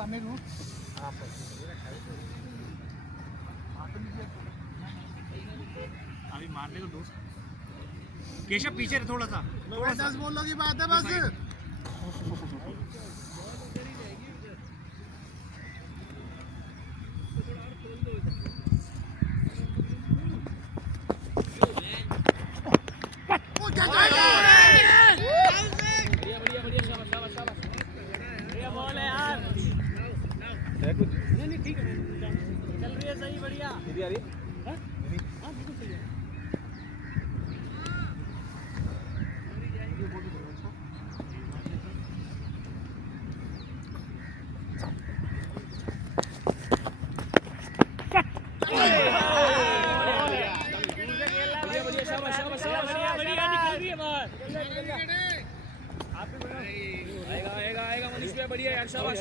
सामने हूँ। अभी मारने को दोस्त केशव पीछे थोड़ा सा 10 बॉलों की बात है बस। ठीक है चल रही है सही बढ़िया सीधी आ रही है हां बिल्कुल सही है बढ़िया शाबाश शाबाश शाबाश बढ़िया निकल रही है बाहर आएगा आएगा आएगा मनीष भाई बढ़िया यार शाबाश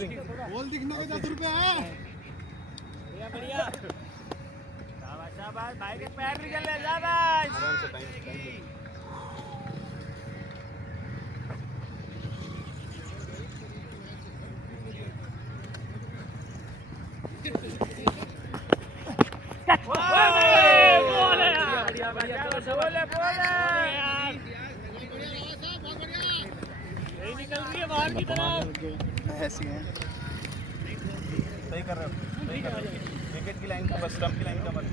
बॉल दिखने के 10 रुपए है। बढ़िया शाबाश शाबाश भाई के पैर भी चल रहे शाबाश आराम से टाइम निकल रही है बाहर की तरफ ऐसी है सही कर रहे हो सही कर रहे हो विकेट की लाइन का बस स्टंप की लाइन का बस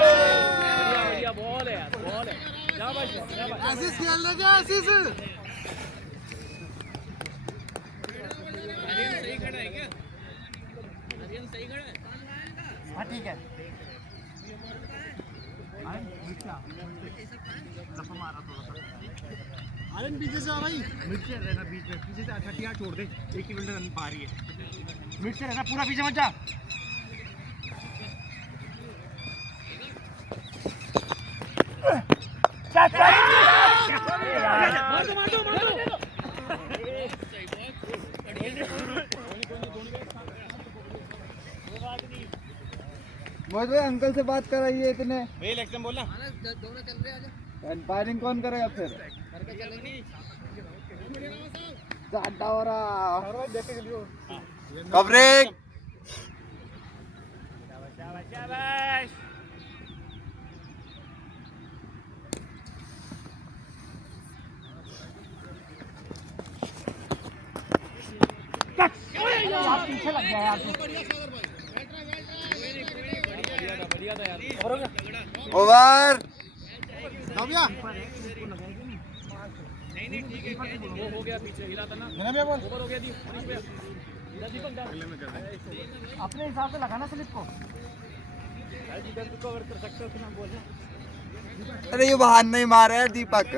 बढ़िया बॉल है यार बॉल है शाबाश शाबाश आशीष खेल लेगा आशीष। सही खड़ा है क्या आर्यन सही खड़ा है हाँ ठीक है। आर्यन पीछे से आ भाई। मिड से रहना बीच में पीछे से 38 छोड़ दे 1 किलोमीटर रन पा रही है मिड से रहना पूरा पीछे मत जा मोहित भाई अंकल से बात कराइए इतने। वेल एकदम बोलना दोनों चल रहे हैं। फायरिंग कौन करेगा फिर? ज्यादा हो रहा कवरेज। शाबाश शाबाश पीछे लग गया यार तू। बढ़िया था यार ओवर नहीं नहीं ठीक है वो हो गया पीछे हिला था ना मैंने भी बोल ओवर हो गया दीपक अपने हिसाब से लगाना स्लिप को। कवर कर सकते हो ना बोल अरे ये बाहर नहीं मारा है दीपक।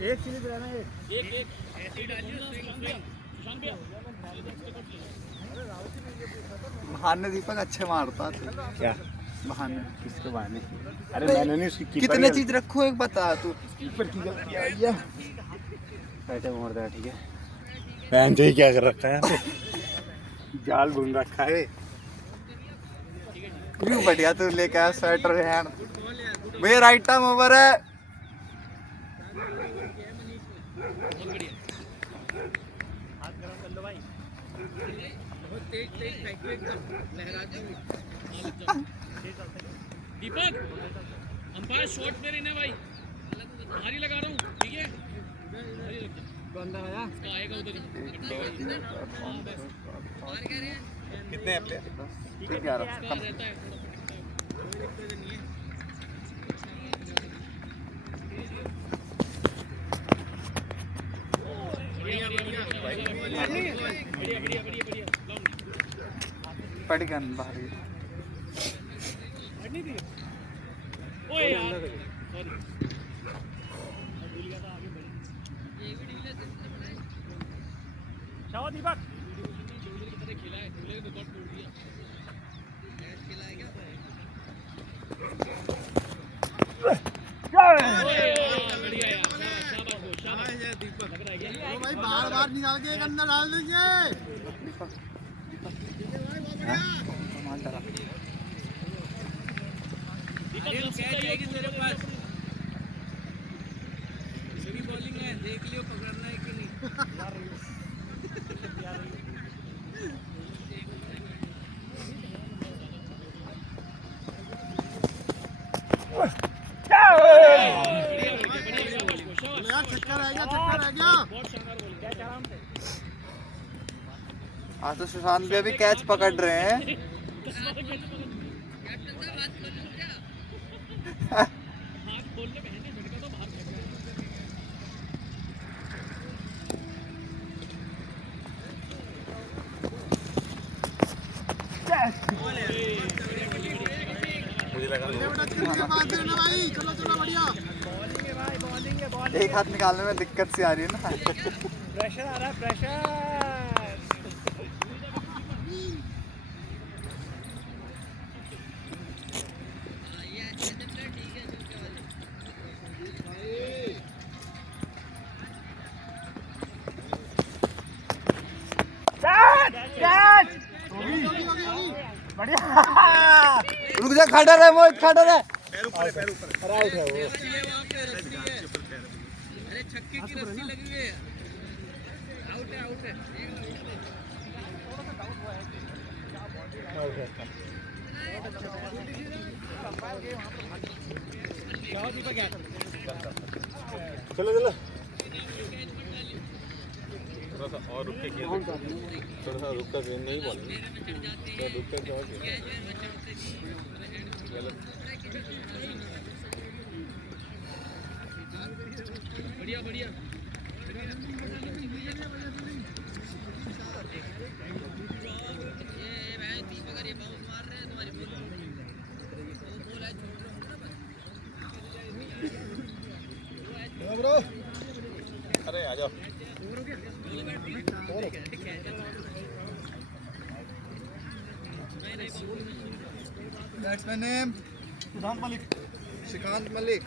एक स्लिप रहना एक ऐसे डालियो सुशांत भैया बहाने दीपक अच्छे मारता था। क्या बहाने किसके बहाने? अरे मैंने नहीं उसकी कितने चीज रखो एक बता तू। कीपर की गलती आई है बैठे मार दिया ठीक है बहन जी क्या कर रखा है जाल बुन रखा है क्यों बढ़िया तू लेके आया स्वेटर हैंड भैया राइट टाइम ओवर है। दीपक अंपायर शॉट पे रहना भाई भारी लगा रहा हूँ ठीक है अंदर आया इसका आएगा उधर कितने हैं प्लेयर? ठीक है रहता है पड़ गया बाहर। ओए यार सॉरी शाबाश दीपक खेला है खेले तो रिकॉर्ड तोड़ दिया खेला है क्या बढ़िया यार शाबाश शाबाश दीपक लग रहा है क्या भाई बार बार निकाल के एक अंदर डाल देंगे। जाएगी तेरे पास इसकी बॉलिंग है, देख लियो पकड़ना है कि नहीं। आज तो सुशांत भी अभी कैच पकड़ रहे हैं। एक हाथ निकालने में दिक्कत सी आ रही है ना। प्रेशर आ रहा है, प्रेशर। रुक जा, खड़ा रहे मोहित, खड़ा रहे। पैर ऊपर, पैर ऊपर। राइट है वो। अरे छक्के की रस्सी लगी हुई है। आउट है, आउट है। चलो चलो। थोड़ा सा और रुक के खेल, थोड़ा सा रुक कर नहीं बोलेंगे, तो रुक कर क्या बढ़िया बढ़िया। ब्रो, अरे आ जाओ। Batsman name Sushant Malik. श्रीकांत मलिक।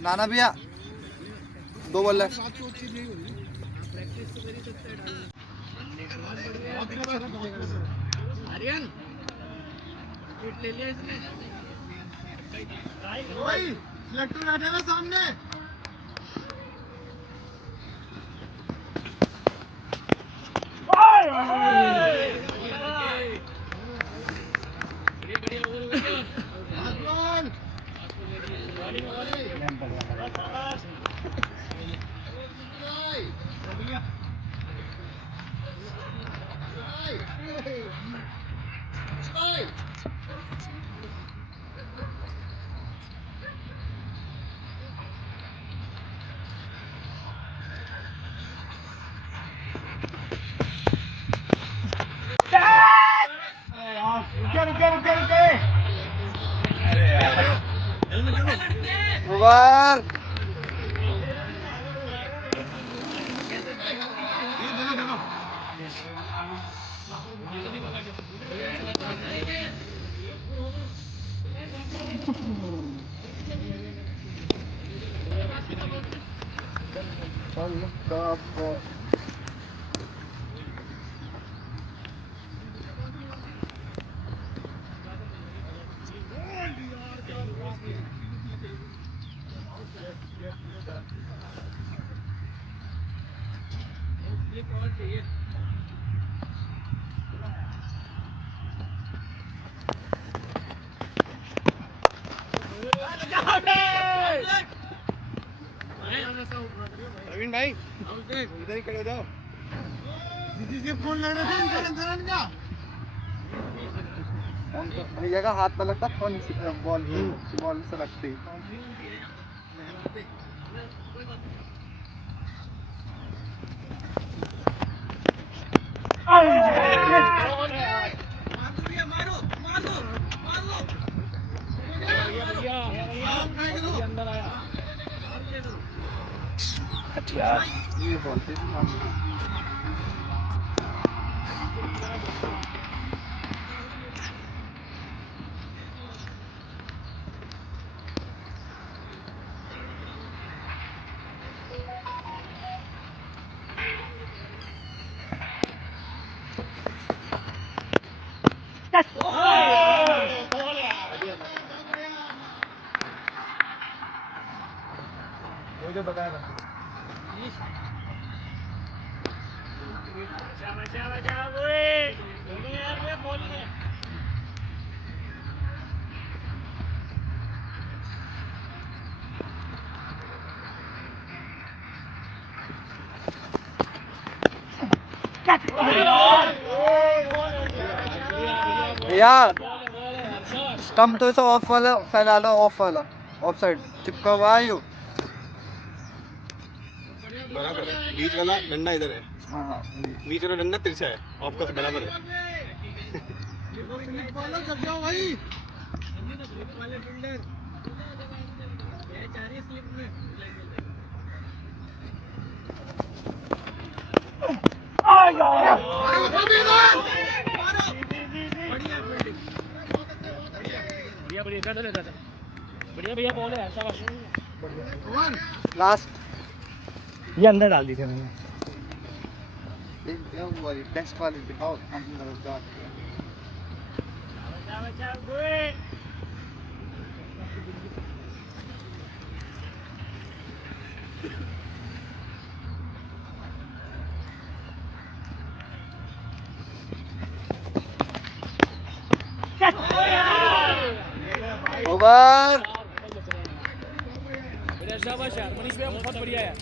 नाना भैया 2 बॉल लेफ्ट। आर्यन ले लिया इसने। सिलेक्टर बैठे हुए सामने। ओवर। प्रवीण भाई इधर ही खड़े हो जाओ। फोन लग रहा था भैया का हाथ में लगता फोन बॉल से लगती। अंदर आया यार ये बोलते भैया स्टंप तो इसे ऑफ वाला फैला लो, ऑफ वाला, ऑफ साइड चिपका हुआ है। बराबर है, बीच वाला डंडा इधर है, हाँ बीच वाला डंडा तिरछा है, ऑफ का बराबर है। बढ़िया बढ़िया ज्यादा ज्यादा बढ़िया भैया बॉल है शाबाश लास्ट ये अंदर डाल दी थी मैंने। टेस्ट वाली दिखाओ। ओवर। बढ़िया शाबाश यार मनीष भैया बहुत बढ़िया है।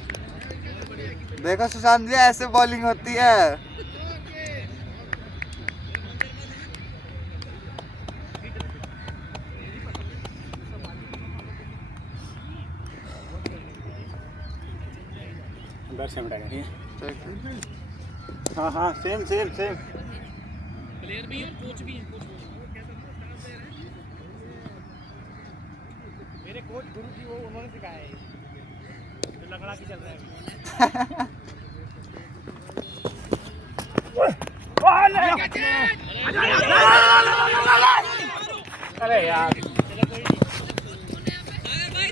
देखो सुशांत भैया ऐसे बॉलिंग होती है। अंदर से मिटा गया। हाँ हाँ सेम सेम सेम। प्लेयर भी है कोच भी है। मेरे कोच गुरु जी वो उन्होंने सिखाया है जो लंगड़ा की चल रहा है। अरे यार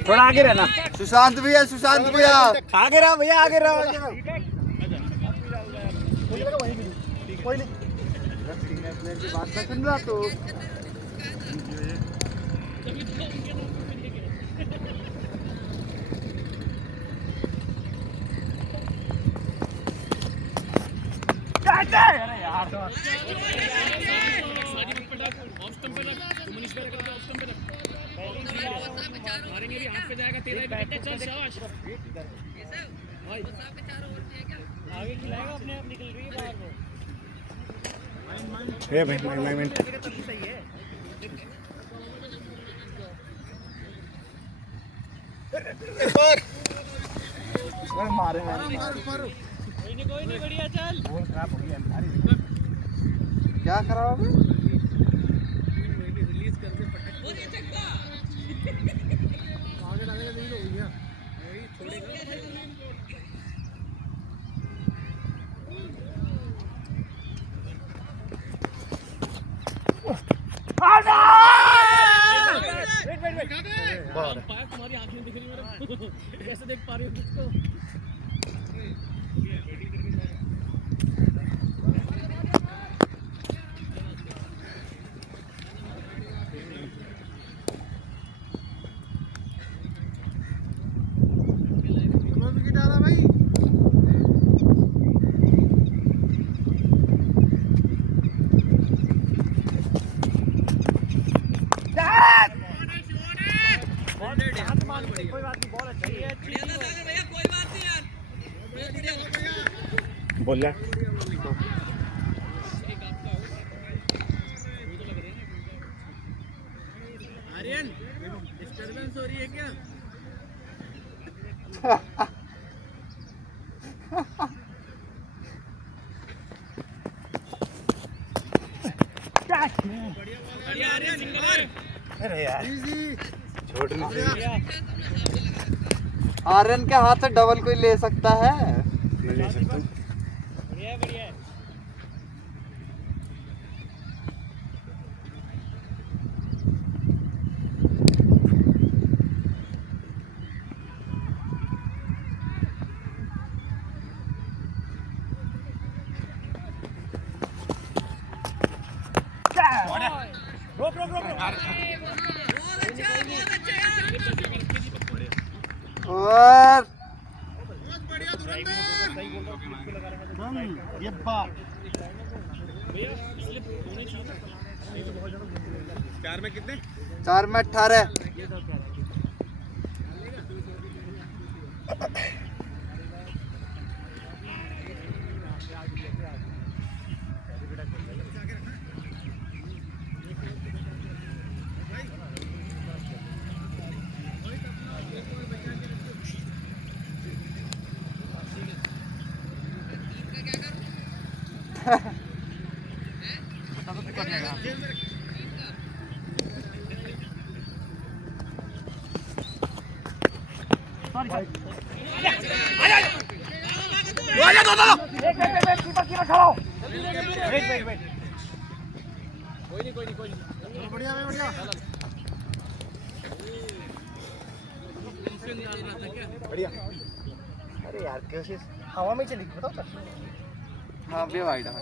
थोड़ा आगे रहना। सुशांत भैया, सुशांत भैया आगे रहो भैया, आगे रहो। बात तो सुन रहा तू। मारेंगे भी हाथ पे जाएगा तेरा ही चल शाबाश आगे खिलाएगा अपने आप निकल रही है बाहर को। ये भाई मैं सही है मारे कोई नहीं बढ़िया चल। क्या खराब है? रिलीज कर दे पटक आगे डालेगा नहीं हो गया वही छोड़ेगा। तुम्हारी आंखें दिख रही मेरे कैसे देख पा रही हो किसको। बोल रहा आर्यन डिस्टर्बेंस हो रही है क्या? बढ़िया आर्यन सिंगल। अरे यार छोड़ नहीं चाहिए। आर्यन के हाथ से डबल कोई ले सकता है? मैं ले सकता हूँ। बढ़िया बढ़िया और ये बात चार में कितने? 4 में 18। बढ़िया। अरे यार कैसे हवा में चली बताओ सर। हाँ बे वाइड है।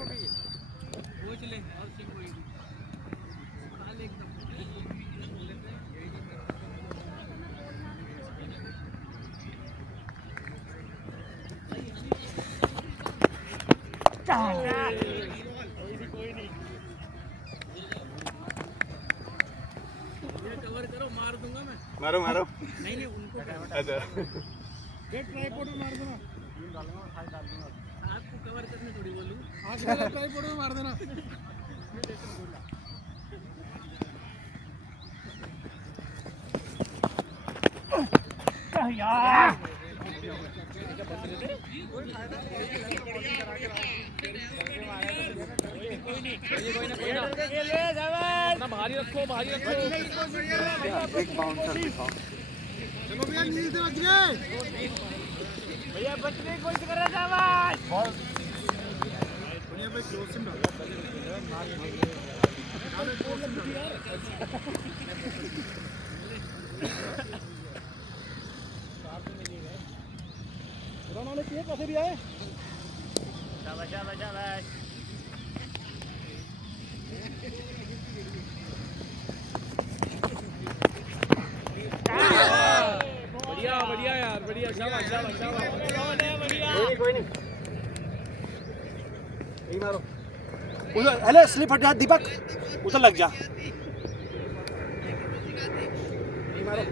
कवर करो, मार दूंगा मैं। मारो मारो। नहीं नहीं उनको अच्छा ट्राइपॉड में मार देना। आपको कवर करने थोड़ी बोलूं। आज ट्राइपॉड में मार देना। यार अपना भारी रखो, भारी रखो। एक बाउंसर दिखाओ। चलो भैया नीचे से बच गए। भैया बचने की कोशिश कर रहा था आवाज। भैया भाई क्लोज से मारो। उन्होंने किए कैसे भी आए। शाबाश शाबाश शाबाश। बढ़िया बढ़िया यार, बढ़िया शाबाश शाबाश शाबाश। बढ़िया कोई नहीं यही मारो। उधर हेलो स्लिप हट जा दीपक, उधर लग जा। यही मारो।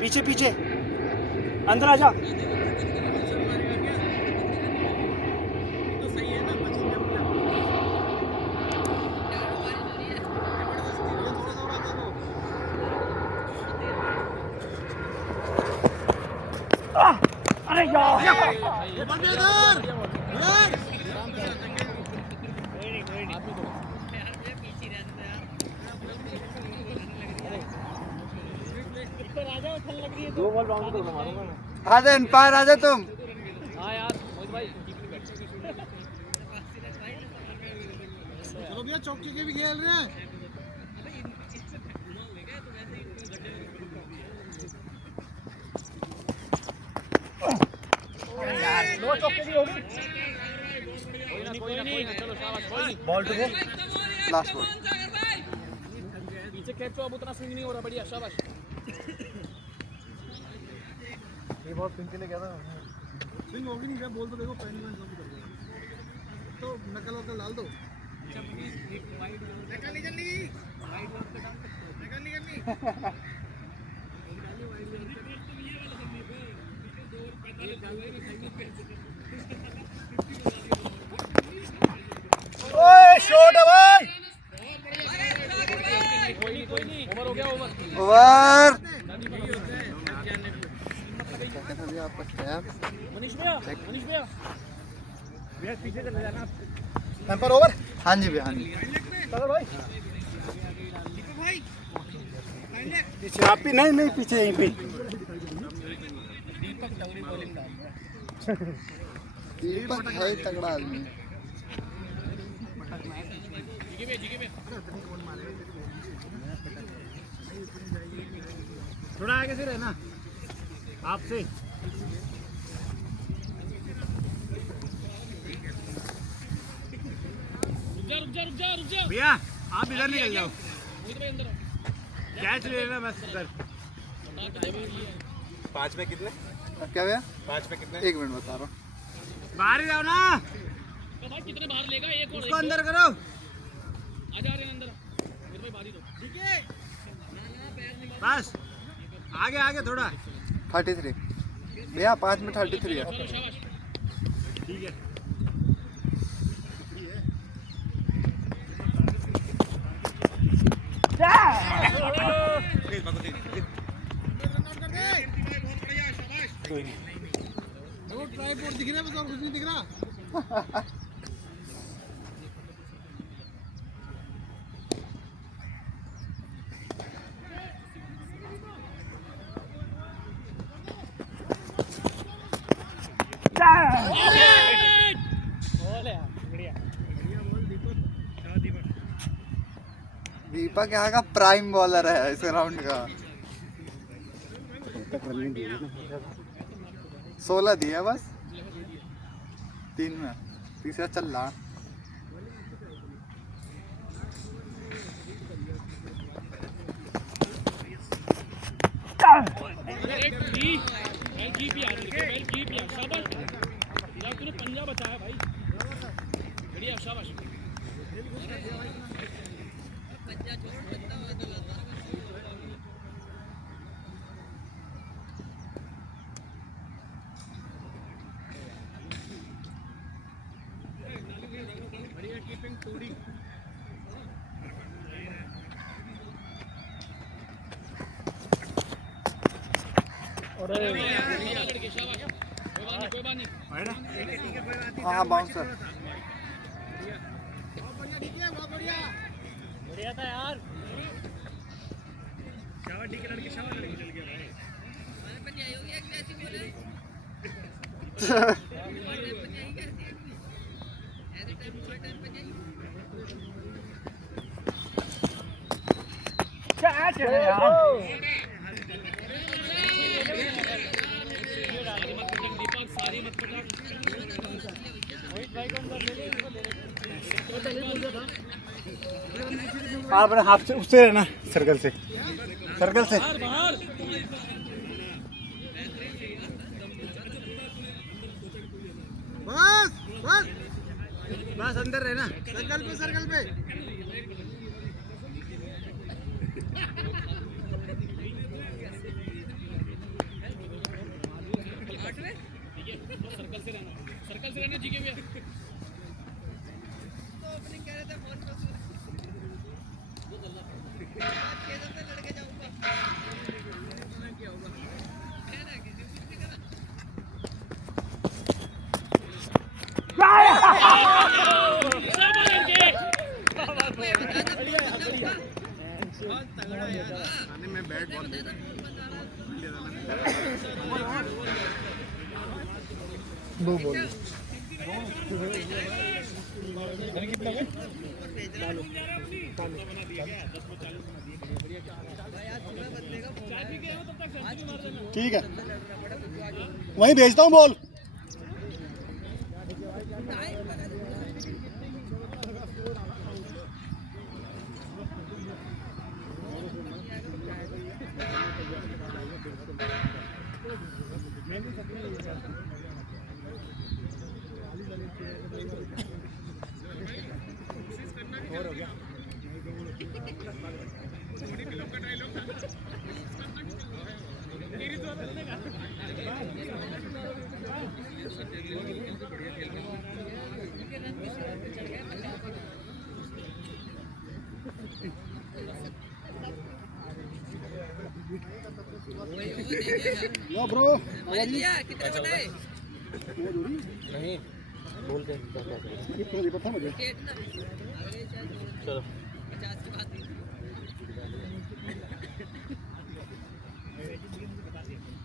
पीछे पीछे अंदर आ जा। तो सही है ना। अरे यार ये बंद इधर यार। दो बॉल बाउंड तो मारूंगा मैं। आ जा एम्पायर, आ जा तुम। हाँ यार मोहित भाई। चलो भैया चौकी के भी खेल रहे हैं। दो चौके भी होगी। कोई ना चलो शाबाश। Ball to ball last ball. पीछे खेचो, अब उतना स्विंग नहीं हो रहा। बढ़िया शाबाश। ये बहुत स्विंग के लिए गया था। स्विंग होगी नहीं क्या बोल तो देखो पहले में सब कर दो तो नकल वकल डाल दो। नकल नहीं करनी, नकल नहीं करनी। ओए शॉट है भाई। कोई नहीं ओवर हो गया। Over over. अभी आपका स्टैप। मनीष भैया, मनीष भैया पीछे चले जाना। Umpire over. हाँ जी भैया, हाँ जी। चलो भाई पीछे आप भी नहीं पीछे यहीं पे। दीपक है तगड़ा आदमी। थोड़ा आगे से रहना आपसे। रुक जा। भैया आप इधर निकल जाओ। मोहित भाई अंदर आओ। कैच ले लेना बस इधर। 5 में कितने? क्या भैया? 5 में कितने? 1 मिनट बता रहा हूँ। बाहर ही जाओ ना। तो भाई कितने बाहर लेगा? एक और उसको अंदर करो। आ जा रहे हैं अंदर। मोहित भाई बाहर ही दो। ठीक है। बस आगे आगे थोड़ा। 33 भैया, 5 में 33 है। चलो शाबाश। ठीक है। कोई नहीं। ट्राइपॉड दिख रहा है बस और कुछ नहीं दिख रहा। दीपक यहाँ का प्राइम बॉलर है इस राउंड का। 16 दिया बस 3 में, तीसरा चल रहा। तूने पंजा बचाया भाई, बढ़िया शाबाश। बढ़िया कीपिंग टूडी। लड़के शाबाश, कोई बात नहीं। हाँ बाउंसर बढ़िया था यार। शाबाश डी के लड़के, शाबाश लड़के चल गया भाई। सारी मत आप हाफ से उससे रहना, सर्कल से, सर्कल से। बाहर बस बस बस अंदर रहना, सर्कल पे सर्कल पे। सर्कल से रहना जी के भैया। दो बॉल ठीक है, वहीं भेजता हूँ बॉल। लो ब्रो, कितने बनाए? नहीं बोल के ये पता मुझे। चलो 50 की बात नहीं।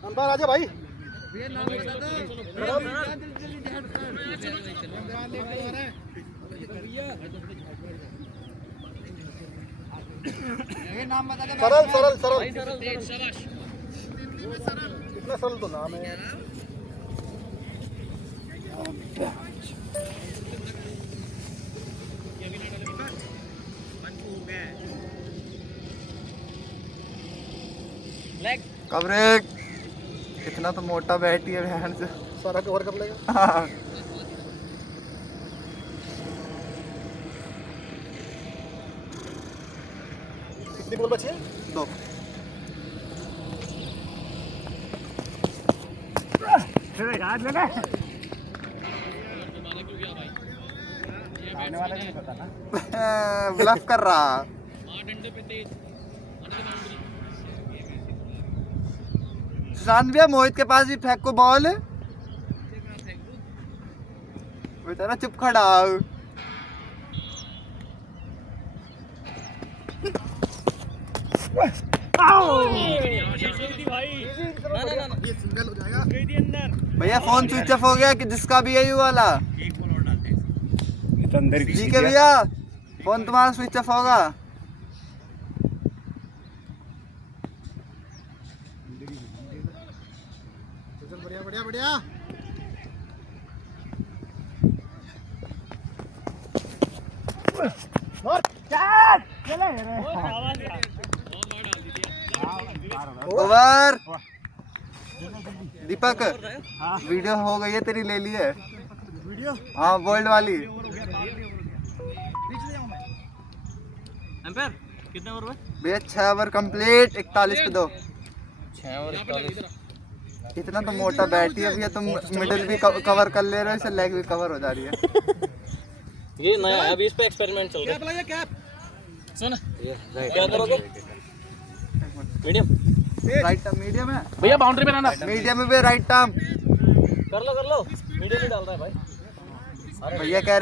अंदर आजा भाई। ये नाम बता दो। ये नाम बता दो। सरल सरल सरल, शाबाश। इतना सरल तो नाम है। कवरेज इतना तो मोटा बैट ही है बहन से, सारा कवर कर लेगा। हाँ। कितनी बॉल बची है? 2 याद लेना आने वाला नहीं पता ना। ब्लफ कर रहा। डंडे पे तेज सुशांत भैया मोहित के पास भी फेंक को बॉल है, बेचारा चुप खड़ा। ये सिंगल हो जाएगा। भैया फोन स्विच ऑफ हो गया कि जिसका भी है यू वाला। अंदर जी के भैया फोन तुम्हारा स्विच ऑफ होगा। ओवर। दीपक वीडियो हो गई है तेरी, ले ली है वीडियो? हाँ बोल्ड वाली। एम्पायर कितने ओवर हुए? भैया 6 ओवर कंप्लीट, 41 पे 2। 6 और 41। इतना तो मोटा बैट ही है भैया, तुम मिडिल भी कवर कर ले रहे हो, इससे लेग भी कवर हो जा रही है। ये नया है, अभी इस पे एक्सपेरिमेंट चल रहा है। कैप सुन, क्या करोगे? मीडियम राइट टर्म मीडियम है भैया, बाउंड्री पे रहना। मीडियम में भी राइट टर्म। कर लो मीडियम ही डाल रहा है भाई। भैया कह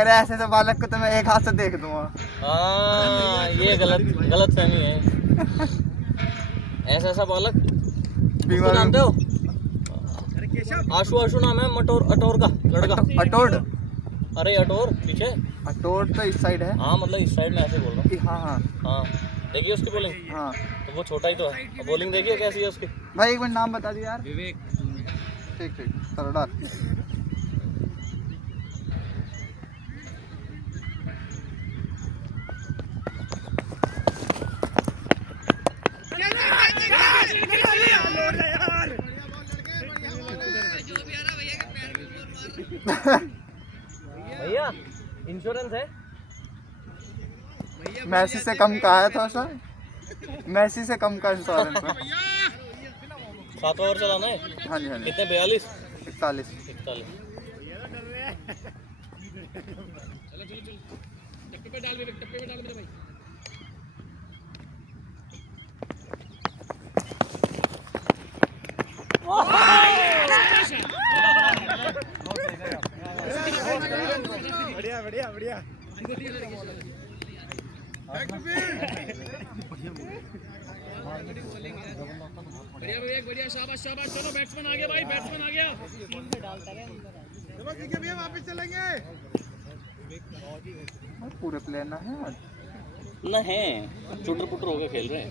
रहे ऐसे तो बालक को तो मैं एक हाथ से देख दूंगा। हाँ ये गलत फहमी है। ऐसा बालक बीमार जानते हो? आशु नाम है, अटोर का लड़का। अटोड? अरे अटोर पीछे। अटोड तो इस साइड है। हाँ मतलब इस साइड में ऐसे बोल रहा हूँ। हाँ देखिए उसकी बॉलिंग। हाँ तो वो छोटा ही तो है, बॉलिंग देखिए कैसी है उसकी। भाई एक मिनट नाम बता दिया यार। विवेक। ठीक चलो डाल। भैया इंश्योरेंस है? मैसी से कम का है थोड़ा सा, मैसी से कम का इंश्योरेंस है। 7 ओवर चलाना है। हाँ जी कितने? 42 41। 41। टप्पे पे डाल मेरे भाई। बढ़िया। बढ़िया शाबाश। चलो बैट्समैन आ गया भाई, बैट्समैन आ गया। चलो ठीक है भैया, वापस चलेंगे। पूरे प्लेयर ना है आज ना है, चुटर पुटर होके खेल रहे हैं।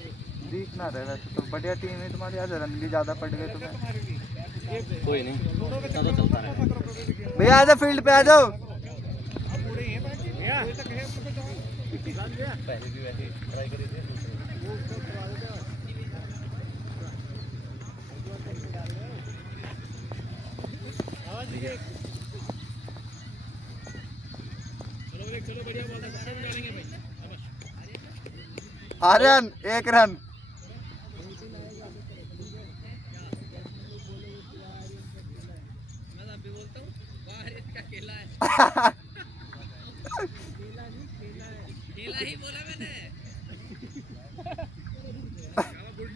दिख ना रहे वैसे तो। बढ़िया टीम है तुम्हारी, आज रन भी ज्यादा पड़ गए तुम्हें। कोई नहीं, इतना तो चलता रहेगा। भैया आ जाओ, फील्ड पे आ जाओ। पहले भी वैसे ट्राई करी थी। चलो बढ़िया बॉल डालेंगे भाई। आर्यन 1 रन। मैं अभी बोलता हूँ बाहर इसका खेला है। खेला ही बोला मैंने।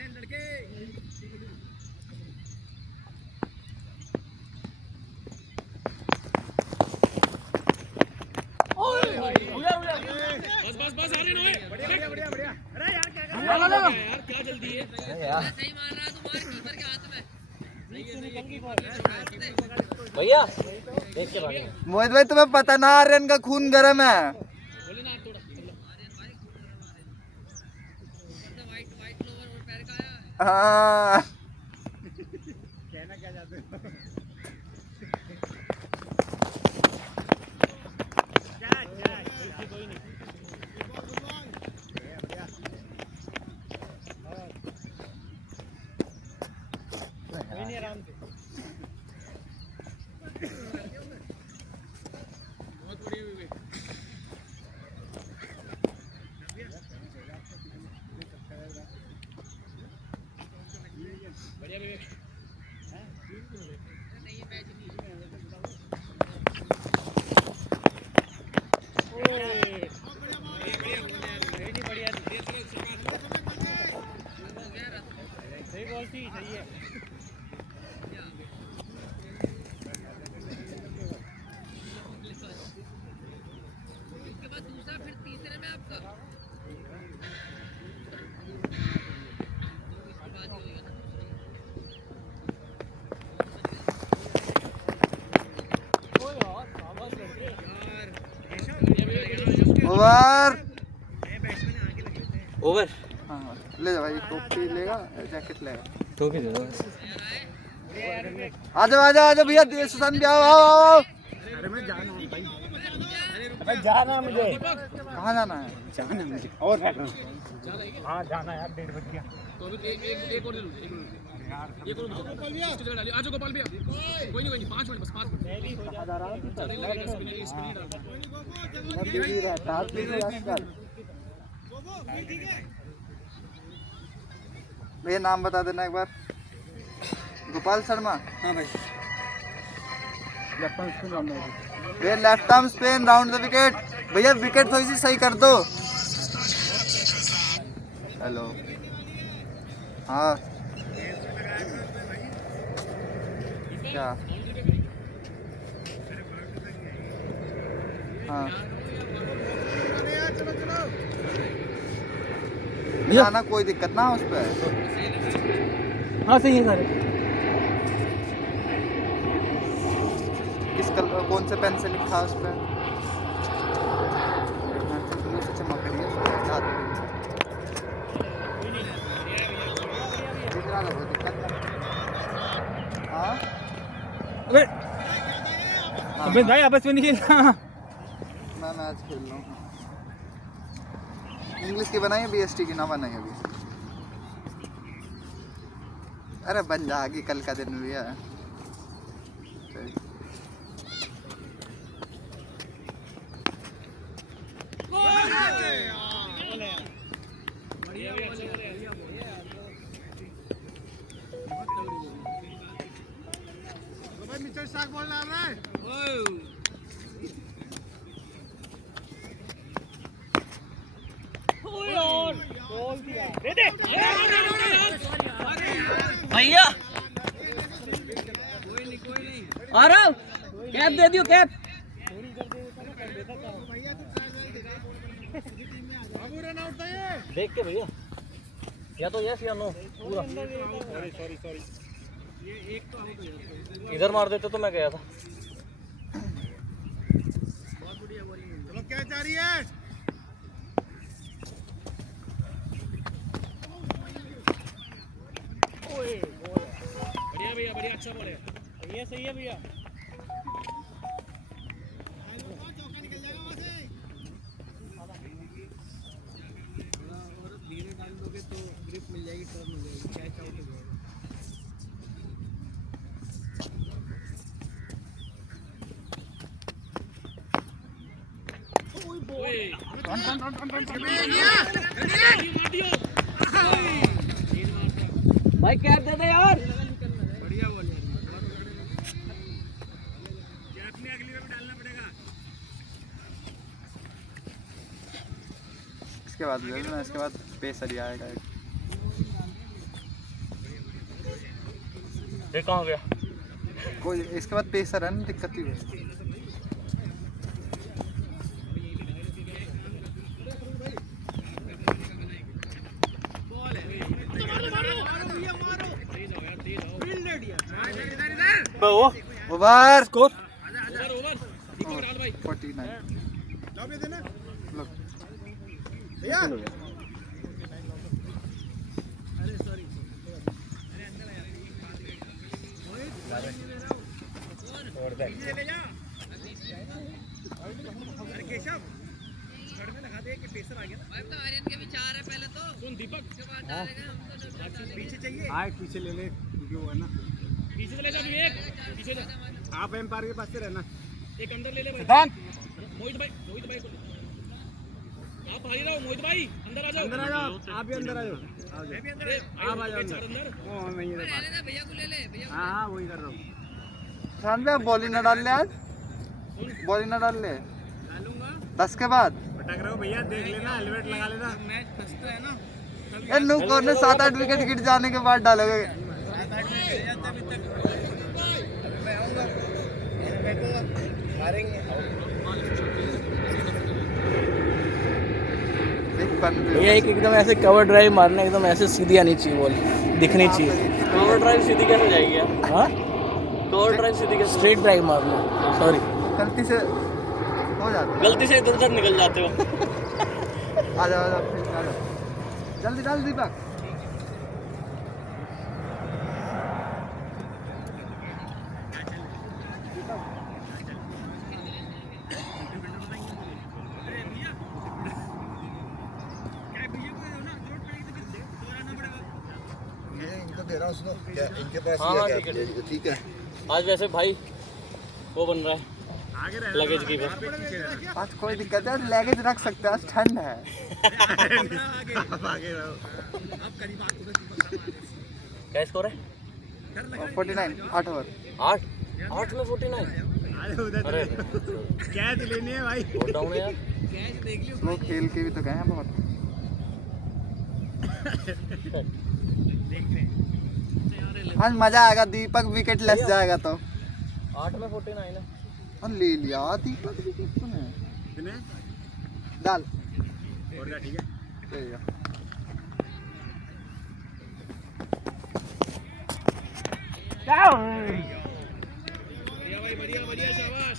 लड़के बस आ रहे ना। बढ़िया। अरे यार क्या कर रहा है यार, क्या जल्दी है सही मार रहा है तुम्हारे कीपर के हाथ में। भैया देख के भागे। मोहित भाई तुम्हें पता ना आर्यन का खून गर्म है। बोले ना थोड़ा। वाइट फ्लोवर और पैर का आया। हाँ कहना क्या चाहते हो? कोई नहीं। आराम से। बहुत बढ़िया विवेक। बढ़िया विवेक। नहीं ये मैच नहीं बढ़िया। सही बॉल थी, सही है। उसके बाद दूसरा, फिर तीसरे में आपका इसके बाद ही होगा ना। ओवर। ओवर। हाँ ले जा भाई, टोपी लेगा, जैकेट लेगा। टोपी दे दो। आ जाओ आ जाओ आ जाओ भैया, सुशांत भी आओ आओ आओ। अरे मैं जाना है भाई, अबे जाना है मुझे, कहाँ जाना है? जाना है मुझे और हाँ जाना है यार, 1:30 बज गया। तो अभी एक और ले लो, ये करो इसकी जगह डालिए। आ जाओ गोपाल भैया, कोई नहीं 5 मिनट बस, 5 मिनट ज्यादा नहीं लगेगा, स्पिन डाल। भैया नाम बता देना एक बार। गोपाल शर्मा। हाँ भाई, भैया left arm spin round the wicket. भैया विकेट थोड़ी सी सही कर दो। हेलो हाँ क्या? हाँ भैया ना कोई दिक्कत ना उस पर। हाँ सही है सर। किस कलर, कौन से पेन से लिखा उस पर? चमक रही है हाँ। अबे भाई आपस में नहीं खेलना। मैं मैच खेल रहा हूँ। इंग्लिश की बनाई है, BST की ना बनाई अभी। अरे बन जाएगी, कल का दिन भी है। भैया आ रहा हूँ, कैप दे दियो कैप। देख के भैया, या तो यस या नो पूरा। सॉरी इधर मार देते तो मैं गया था। चलो क्या जा रही है? बढ़िया भैया, बढ़िया, अच्छा बॉल है। ये सही है भैया। धीरे डाल दोगे तो ग्रिप मिल जाएगी, टर्न मिल जाएगी, कैच आउट हो जाएगा। भाई कैप दे दे यार। बढ़िया बॉल यार, कैप में अगली बार भी डालना पड़ेगा। इसके बाद ले लेना, इसके बाद पेसर ही आएगा एक। ये कहाँ गया? कोई इसके बाद पेसर है ना, दिक्कत ही है। ओवर स्कोर ओवर दीपक डाल भाई। 49। भैया कौन दीपक? पीछे चाहिए, हाँ पीछे ले ले क्योंकि वो है ना। पीछे चले जा, एक पीछे जा, आप एम्पायर के पास से रहना। एक अंदर ले ले भाई। सिद्धांत मोहित भाई को ले। आप आ ही रहो मोहित भाई, अंदर आ जाओ। अंदर आ जाओ, आप भी अंदर आ जाओ। मैं भी अंदर। आप आ जाओ अंदर अंदर। वो मैं ये भैया को ले ले भैया। हाँ हाँ वही कर रहा हूँ। शान भाई आप बॉल ही ना डाल ले आज, बॉल ही ना डाल ले डालूंगा 10 के बाद। भटक रहे हो भैया, देख लेना, हेलमेट लगा लेना। मैच फंसता है ना, ए नु कौन ने 7-8 विकेट गिर जाने के बाद डालोगे? भैया एक एकदम ऐसे कवर ड्राइव मारना, एकदम ऐसे सीधी आनी चाहिए, बॉल दिखनी चाहिए। कवर ड्राइव सीधी कैसे जाएगी यार? हाँ कवर ड्राइव सीधी कैसे? स्ट्रेट ड्राइव मारना। सॉरी गलती से हो जाता है। गलती से इधर उधर निकल जाते हो। आ जाओ आ जाओ, फिर आ जाओ, जल्दी डाल दीपक। रहा हूँ, सुनो क्या इनके पास हाँ, ही हाँ, है ठीक है। क्या? ठीक है। आज वैसे भाई वो बन रहा है लगेज की बस। आज कोई दिक्कत है, लगेज रख सकते हैं, आज ठंड है। क्या स्कोर है? 49 8 ओवर। 8 8 में 49। अरे कैच लेनी है भाई। बहुत डाउन है यार। लोग खेल के भी तो गए हैं बहुत। आज मजा आएगा, दीपक विकेट लेस जाएगा तो। 8 में 49 है। और ले लिया दीपक विकेट तूने। डाल और क्या, ठीक है। सही है। बढ़िया भाई, बढ़िया बढ़िया, शाबाश।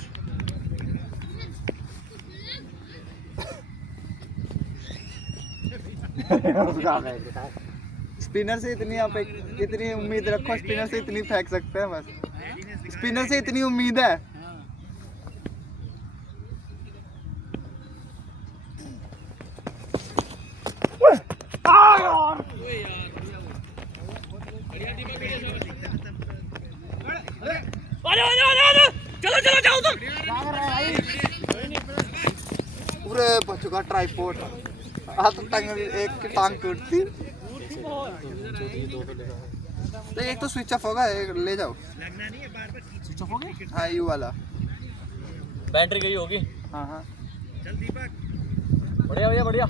स्पिनर से इतनी आप इतनी उम्मीद रखो, स्पिनर से इतनी फेंक सकते हैं बस। स्पिनर से इतनी उम्मीद है। ओए यार, बढ़िया दीपक, बढ़िया, शाबाश। चलो चलो जाओ तुम। पूरे बचुका ट्राइपॉड। हाँ तो टांग, एक की टांग टूटती। तो एक तो स्विच ऑफ होगा, एक ले जाओ। स्विच ऑफ हो गया? हाँ यू वाला। बैटरी गई होगी। हाँ हाँ। बढ़िया भैया, बढ़िया।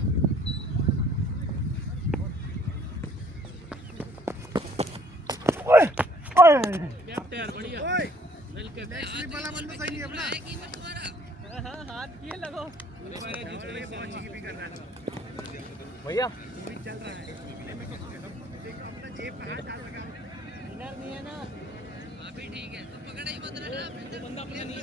कैप्टन बढ़िया। वेलकम। स्लिप वाला बंदा सही है अपना। हां हाथ किए लगो। भैया विनर नहीं है ना अभी, ठीक है तो पकड़ ही मत रहा तो बंदा अपना नहीं है।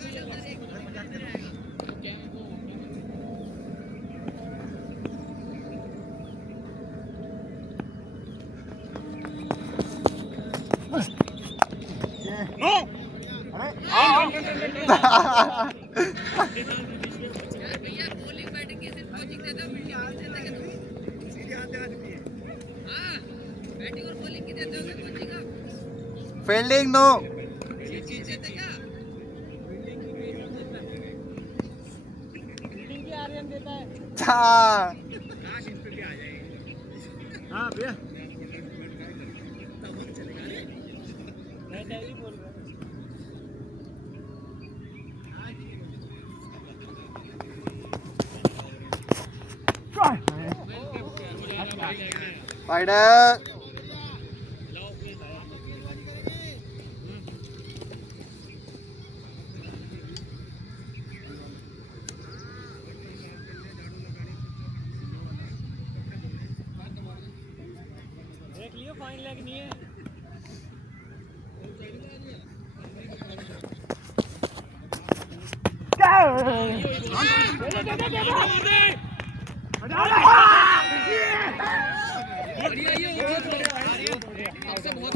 भैया बॉलिंग बैटिंग की सिर्फ कोचिंग देता है, बैटिंग और बॉलिंग की देते हो कोचिंग का। Fielding no. हाँ हाँ भैया। स्पाइडर। देख लियो फाइन लेग नहीं है। आपसे बहुत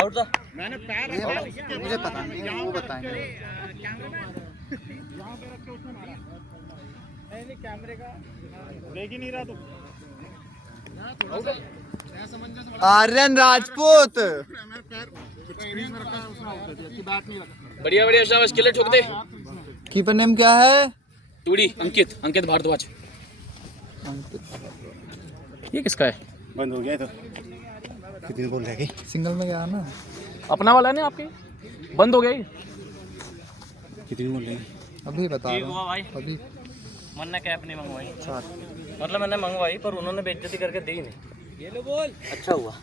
आउट था। ये मुझे पता नहीं है, वो बताएंगे। देख ही नहीं रहा तू। आर्यन राजपूत। बढ़िया बढ़िया, शाबाश। किले ठोक दे। कीपर नेम क्या है? टूडी अंकित, अंकित भारद्वाज। ये किसका है? बंद हो गया तो कितने बोल रहे सिंगल में गया ना। अपना वाला है ना आपके? बंद हो गया ये। कितने बोल रहे अभी बता ठीक रहा हुआ हूँ। भाई। अभी मैंने कैप नहीं मंगवाई, 4। मतलब मैंने मंगवाई पर उन्होंने बेइज्जती करके दी नहीं। ये लो बोल। अच्छा हुआ।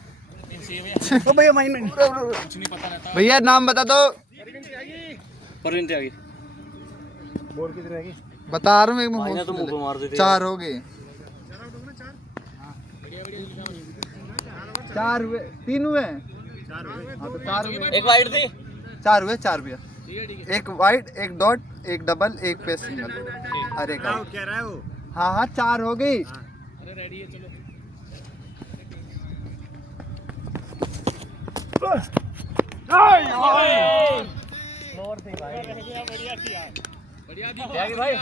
भैया नाम बता दो। परवीन त्यागी। बोल कितने रहेगी? बता रहा हूँ, एक भाई ने तो मुंह पे में मार दी थी। 4 हो गए। 4 हुए, 3 हुए। हाँ तो 4 हुए। एक वाइड थी। 4 हुए, 4 भैया। एक वाइड, एक डॉट, एक डबल, एक पे सिंगल। अरे का कह रहा है वो। हाँ हाँ 4 हो गई। अरे रेडी है, चलो। फ्लोर थी भाई। बढ़िया थी यार। बढ़िया थी त्यागी भाई।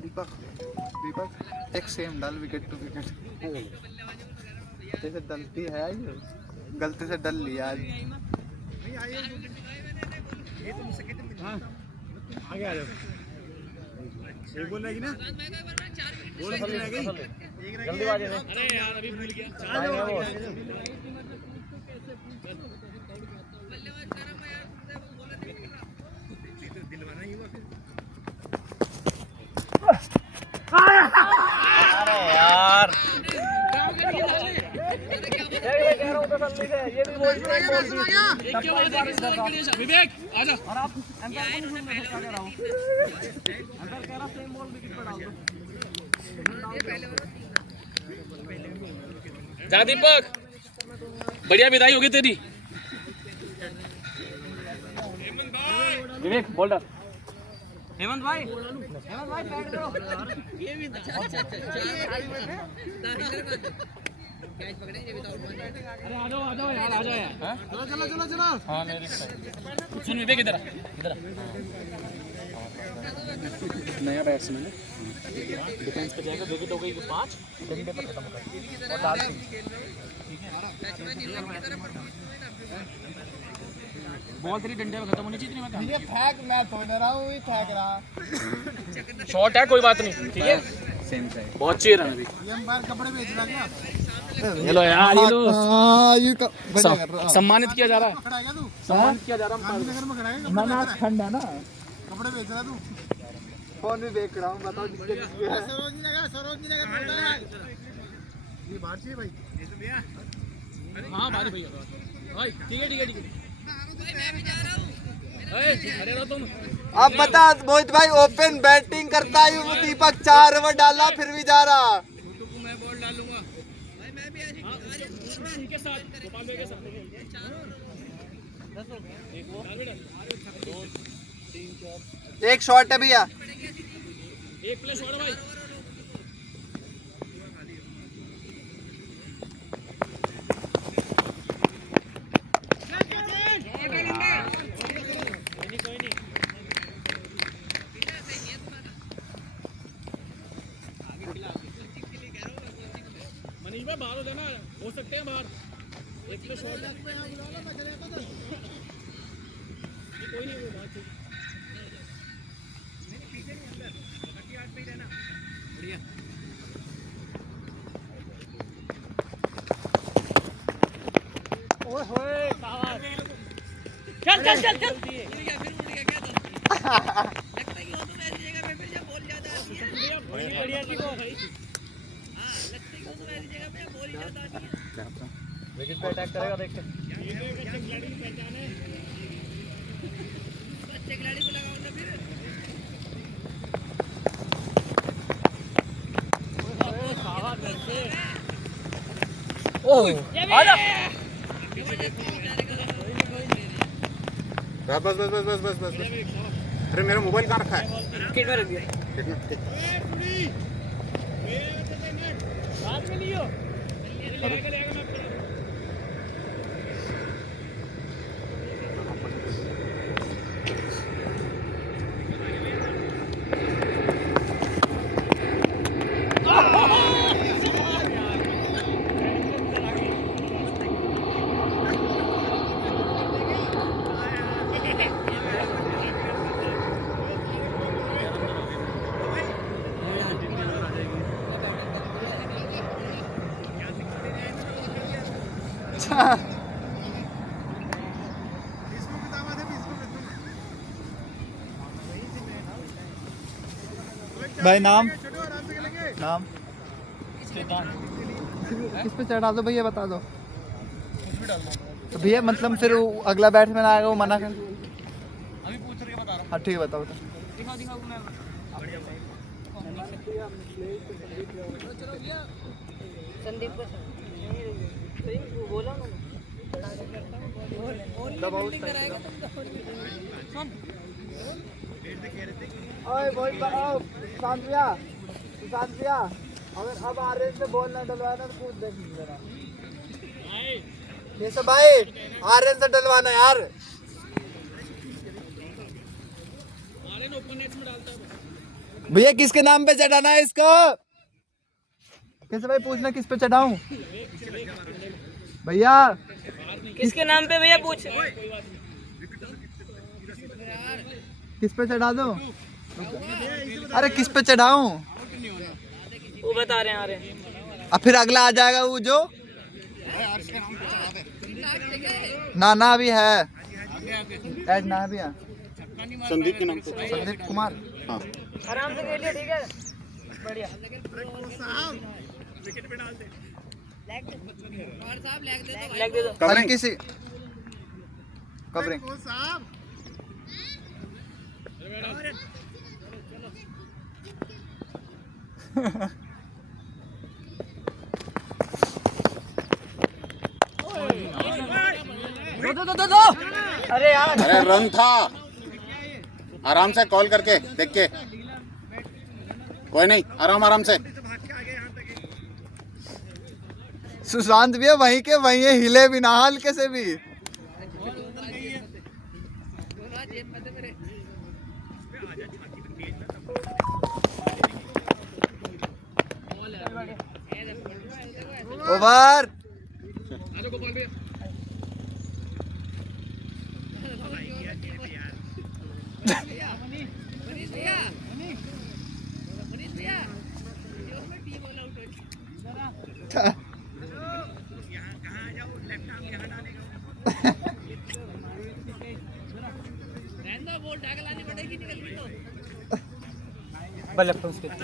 दीपक दीपक एक सेम डाल विकेट टू विकेट। जैसे डलती है आज, गलती से डल लिया आज। आगे आ जाओ। एक बॉल रहेगी ना, बॉल रहेगी जल्दीबाजी में। अरे यार अभी भूल गया। अरे यार ये भी बोल एक के बाद एक इस बॉल के लिए विवेक आजा। जा दीपक, बढ़िया विदाई होगी तेरी। विवेक बोल्डर हेमंत भाई बैठ करो। अरे आ जाओ यार, आ जाओ यार। चलो। हाँ मेरी सुन विवेक इधर इधर नया बैट्समैन है, डिफेंस पे जाएगा। विकेट हो गई 5, डंडे पे खत्म कर और डाल दी। बॉल तेरी डंडे पे खत्म होनी चाहिए। इतनी ये फेंक, मैं तो नहीं रहा हूँ, ये फेंक रहा। शॉट है, कोई बात नहीं, ठीक है। Same side. बहुत चाहिए रन अभी। ये अंपायर कपड़े बेच रहा क्या? ये लो यार, ये लो। हाँ, ये तो बढ़िया कर रहा। सम्मानित किया जा रहा है, खड़ा है क्या तू? सम्मानित किया जा रहा है। गांधीनगर में खड़ा है, मना ठंडा ना, कपड़े बेच रहा तू? फोन भी देख रहा हूँ, बताओ किसके किसके है। सरोजनी नगर बोलता है। ये बाहर चाहिए भाई। हाँ भाई भैया, भाई ठीक है। अरे रहो तुम। अब बता मोहित भाई, ओपन बैटिंग करता है वो दीपक, 4 ओवर डाला फिर भी जा रहा। मैं बॉल डालूंगा उनके साथ, गोपाल भाई के साथ। एक शॉट है भैया। एक प्ले शॉट है भाई। मनीष भाई बाहर हो जाना, हो सकते हैं बाहर। एक प्ले शॉट है, कोई नहीं, वो बात बढ़िया। ओए होए चल फिर उड़ गया क्या तो। लगता है कि वो तो ऐसी जगह पे फिर जब बॉल ज्यादा आती है। बढ़िया थी वो भाई। हां लगता है कि वो तो ऐसी जगह पे बॉल ज्यादा आती है। विकेट पे अटैक करेगा, देख के। खिलाड़ी की पहचान है। अच्छे खिलाड़ी को लगाओ ना फिर। ओह आजा। बस। अरे मेरा मोबाइल कहाँ रखा है? किट में रख दिया। बाद में लियो। भाई नाम किस पे चढ़ा दो भैया, बता दो। तो भैया मतलब फिर वो अगला बैट्समैन आएगा वो मना कर। अभी पूछ रही है, बता रहा हाँ ठीक है, बताओ। दिखाओ मैं संदीप को सही बोला ना। ओए बोल सुशांत, अगर अब आर्यन से बॉल ना डलवाना तो कूद देख जरा। ये सब भाई आर्यन से डलवाना यार। भैया किसके नाम पे चढ़ाना है इसको? कैसे भाई पूछना किस पे चढ़ाऊं? भैया किसके नाम पे भैया पूछ? किस पे चढ़ा दो? अरे किस पे चढ़ाऊं? वो बता रहे हैं, आ रहे हैं। अब फिर अगला आ जाएगा वो जो नाना भी है, ऐड ना भी है, संदीप के नाम पे। संदीप कुमार। हाँ आराम से खेलिए, ठीक है? बढ़िया। लेग दे दो। हल्की सी कवरिंग। दो। अरे यार, अरे रन था, आराम से कॉल करके देख के, कोई नहीं, आराम आराम से। सुशांत भी है वहीं के वहीं है, हिले भी ना हल्के से भी। Over.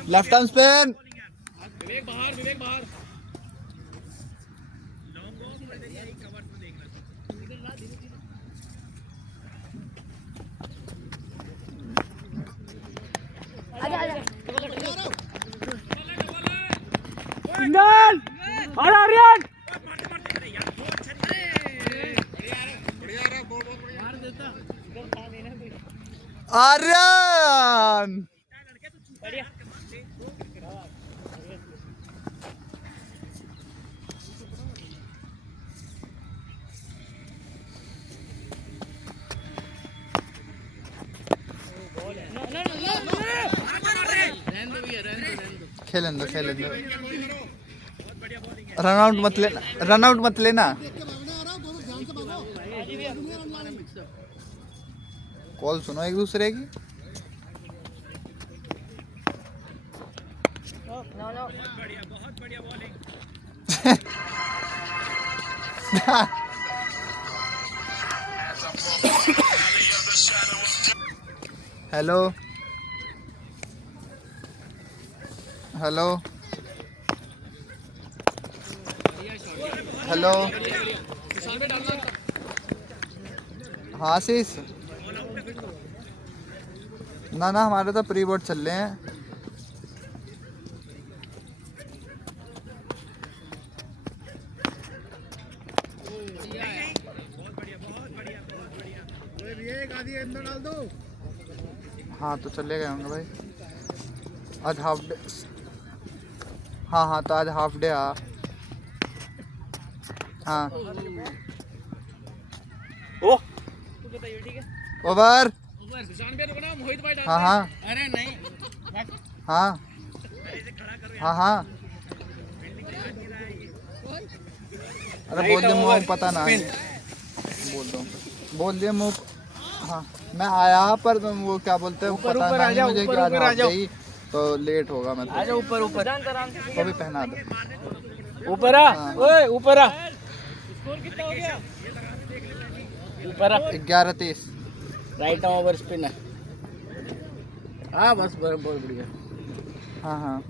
Left arm spin. Aryan खेलन दो रन आउट मत लेना। कॉल सुनो एक दूसरे की। नो। Hello hello hello. हाँ आशीष, ना हमारे तो प्री बोर्ड चल रहे हैं। हाँ तो चले गए होंगे भाई, आज हाफ डे। हाँ तो आज हाफ डे। हाँ ओ ओवर। हाँ अरे नहीं, हाँ अरे बोल दे मुँह पता ना है। बोल दिया मुँह। हाँ मैं आया पर वो क्या बोलते हैं पता नहीं मुझे कि आज हाफ डे ही तो लेट होगा। मैं आजा ऊपर तो भी पहना दो। ऊपर आ, ओए ऊपर आ, ऊपर आ। 11-30 राइट आर्म ओवर स्पिनर। हाँ बस बहुत बढ़िया। हाँ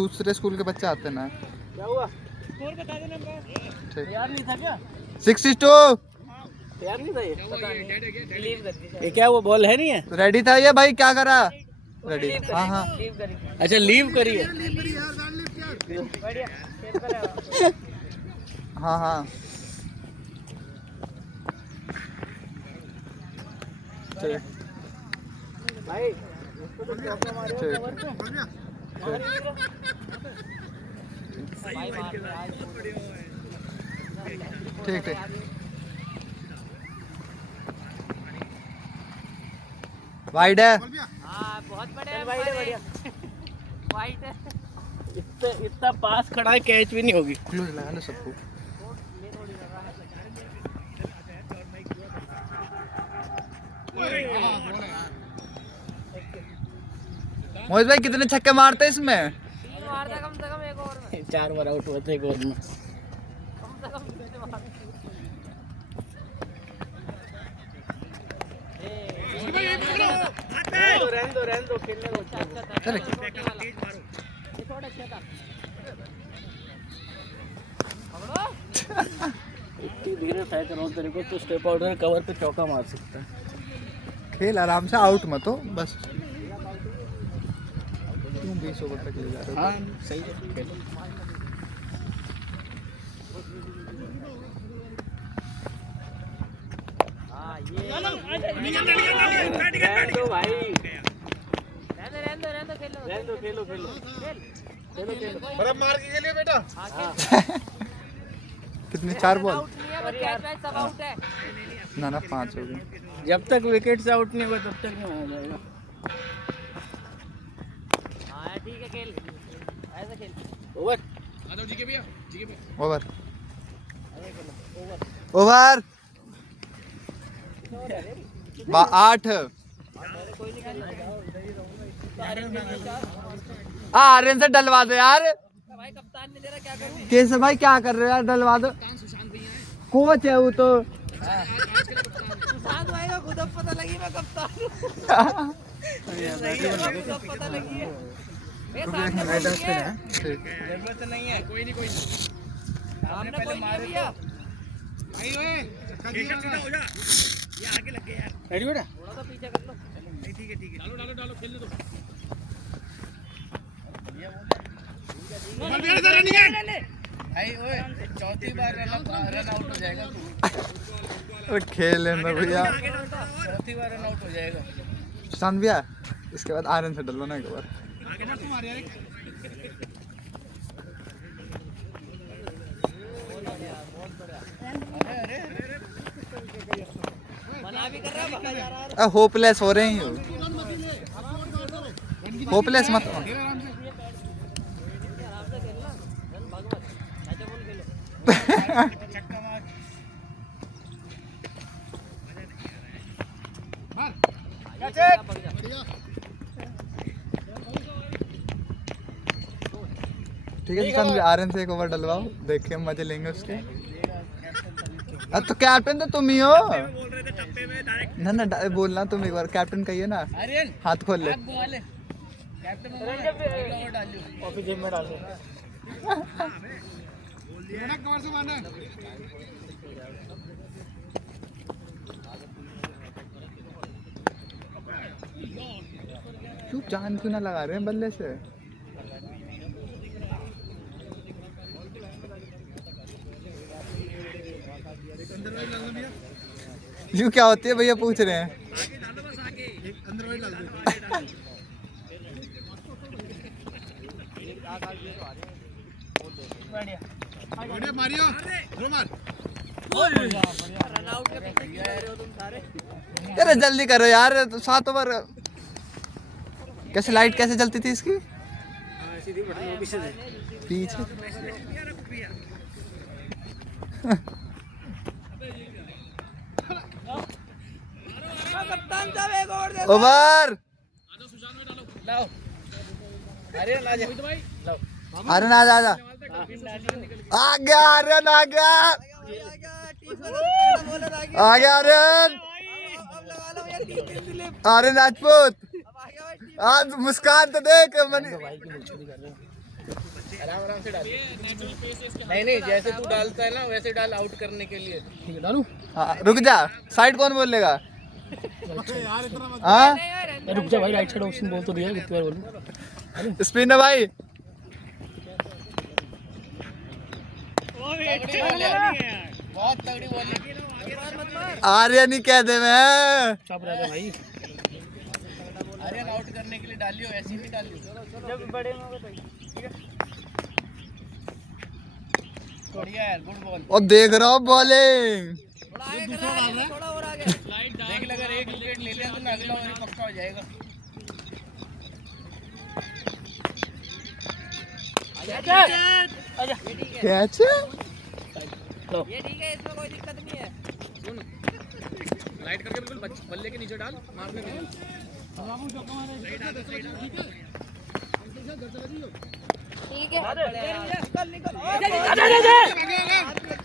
दूसरे स्कूल के बच्चे आते ना। क्या हुआ? स्कोर बता देना। ठीक। तैयार नहीं था क्या? 62। तैयार नहीं था ये? ये क्या वो बॉल है नहीं है? रेडी था ये भाई, क्या करा? रेडी। हाँ अच्छा लीव करिए। हाँ ठीक भाई ठीक। वाइड है। हाँ बहुत बढ़िया बढ़िया वाइट है। इतना पास खड़ा है, कैच भी नहीं होगी। क्लोज लगा लो सबको। मोहित भाई कितने छक्के मारते हैं इसमें? 3 मारता कम से कम एक ओवर में। 4 बार आउट हुए थे एक ओवर में। कम से कम 3 मारता। रहने दो खेलने दो। चले। ये थोड़ा अच्छा था। इतनी धीरे फेंक रहा हूँ तेरे को, तो स्टेप आउट में कवर पे चौका मार सकता है। खेल आराम से, आउट मत हो बस। क्यों 20 ओवर तक ले जा रहे हो? हाँ सही है, खेलो। हाँ ये रहने दो भाई, रहने दो खेलो। खेलो खेलो। बर्फ मार के लिए बेटा। कितने 4 बॉल? आउट नहीं है बस कैच वैच सब आउट है। ना 5 हो गए। जब तक विकेट से आउट नहीं हुआ तब तक नहीं माना जाएगा। हाँ ठीक है खेल ऐसे खेल। ओवर। Over over 8। आर्यन से डलवा दो यार। भाई कप्तान ने दे रहा क्या करूं? कैसे भाई क्या कर रहे हो यार? डलवा दो। कोच है वो तो। सुशांत भाई को खुद अब पता लगी मैं कप्तान हूं। खुद अब पता लगी है। मेरे सामने बोल दिया है। जरूरत नहीं है, कोई नहीं। सामने कोई नहीं है भैया। रेडी बेटा? थोड़ा सा पीछे कर लो। डालो खेलने दो। भाई ओए, चौथी बार रन आउट हो जाएगा तू। खेल लेना भैया। चौथी बार रन आउट हो जाएगा। शांत भैया, इसके बाद आर्यन से डलवाना एक बार। मना भी कर रहा है भगा जा रहा है। होपलेस हो रहे हैं। होपलेस मत हो। आराम से खेलना रन भाग मत ऐसे बोल खेलो। छक्का मार। ठीक है शांत भैया, आर्यन से एक ओवर डलवाओ, देखे मजे लेंगे उसके। अब तो कैप्टन तो तुम ही हो ना। बोलना तुम एक बार, कैप्टन कहिए ना। आर्यन हाथ खोल ले। घुमा ले। Captain over डालियो। कॉफी जेब में डाल दो। कवर से मारना। क्यों जान क्यों ना लगा रहे हैं बल्ले से? यूं क्या होती है भैया, पूछ रहे हैं। अंदर वाली डाल दो। बढ़िया मारियो। थ्रो मार। रन आउट के पीछे क्यों लग रहे हो तुम सारे? अरे जल्दी करो यार, 7 ओवर। कैसे लाइट कैसे जलती थी इसकी? पीछे कप्तान साहब एक और दे दो। ओवर। लाओ आर्यन आ जा। आर्यन आ जा। आ गया आर्यन, आ गया। आ गया आर्यन। आर्यन राजपूत। आज मुस्कान तो देख मनी। आराम से डाल। नहीं जैसे तू डालता है ना वैसे डाल, आउट करने के लिए। ठीक है डालू। हाँ, रुक जा। साइड कौन बोलेगा? हाँ रुक जा भाई, राइट साइड ऑप्शन बोल तो दिया, कितनी बार बोलूं। स्पिन है भाई। बहुत तगड़ी बॉलिंग। आर्यन ही कह दे मैं। चुप रह जा भाई। आर्यन आउट करने के लिए डालियो, ऐसे ही नहीं डालियो। जब बड़े में होगा तो बढ़िया यार, गुड बॉल। और देख रहा हूँ बॉलिंग। थोड़ा आगे, थोड़ा और आगे। देख ले, अगर एक विकेट ले लिया तो ना अगला ओवर पक्का हो जाएगा। आजा कैच ये ठीक है, इसमें कोई दिक्कत नहीं है। लाइट करके बिल्कुल बल्ले के नीचे डाल, मारने के लिए। ठीक है निकल निकल।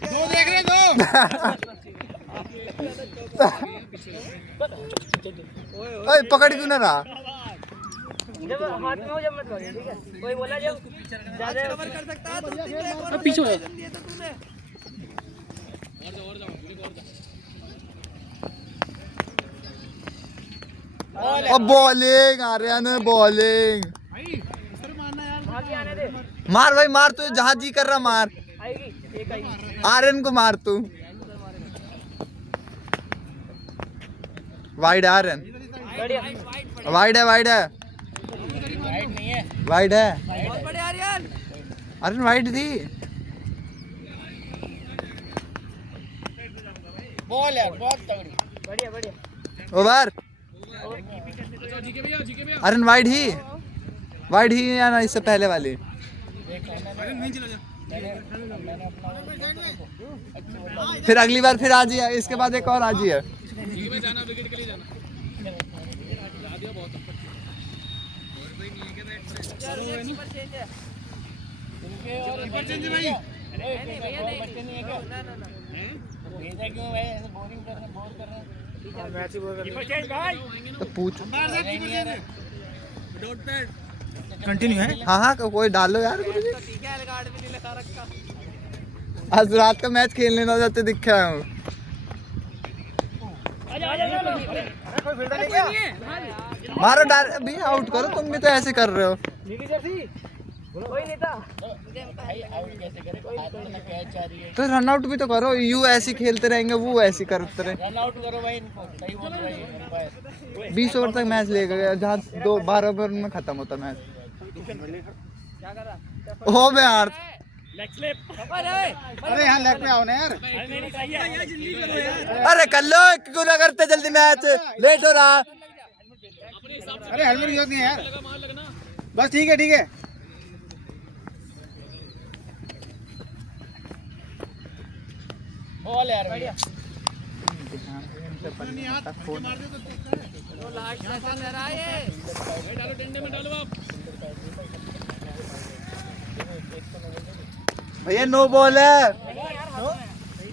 दो देख रहे दो। ओए पकड़ क्यों ना रहा? जब हाथ में हो जब मत करिए, ठीक है? कोई बोला जब ज्यादा कवर कर सकता है तो पीछे हो। दिया था तूने। अब बॉलिंग आर्यन बॉलिंग आगे आने दे, मार भाई मार, तू जहाँ जी कर रहा मार, आएगी एक आएगी। आर्यन को मार तू। वाइड है आर्यन, बढ़िया, वाइड है वाइड है लाइट नहीं है। वाइड है बहुत बढ़िया आर्यन। आर्यन वाइड थी। बॉल यार बहुत तगड़ी। बढ़िया बढ़िया। ओवर आर्यन वाइड ही या ना इससे पहले वाली? फिर अगली बार फिर आज ही है, इसके बाद एक और आज ही है। तो पूछ कंटिन्यू है। हाँ हाँ कोई डालो यार। ठीक है, कार्ड भी नहीं लगा रखा। आज रात का मैच खेलने ना जाते दिखा हूँ। मारो भी आउट करो, तुम भी तो ऐसे कर रहे हो। कोई नहीं था। तो रन आउट भी तो करो, यू ऐसे खेलते रहेंगे वो ऐसे करते रहे। रन आउट करो भाई इनको, सही बोल रहा है। 20 ओवर तक मैच ले गए, जहाँ 12 ओवर में खत्म होता मैच। हो बे यार, अरे यहाँ लेग पे आओ ना यार। अरे कर लो, क्यों ना करते जल्दी, मैच लेट हो रहा। अरे हेलमेट की जरूरत नहीं है यार। बस ठीक है ठीक है। बॉल यार बढ़िया। तो लास्ट सेशन है रहा है। भैया नो बॉल है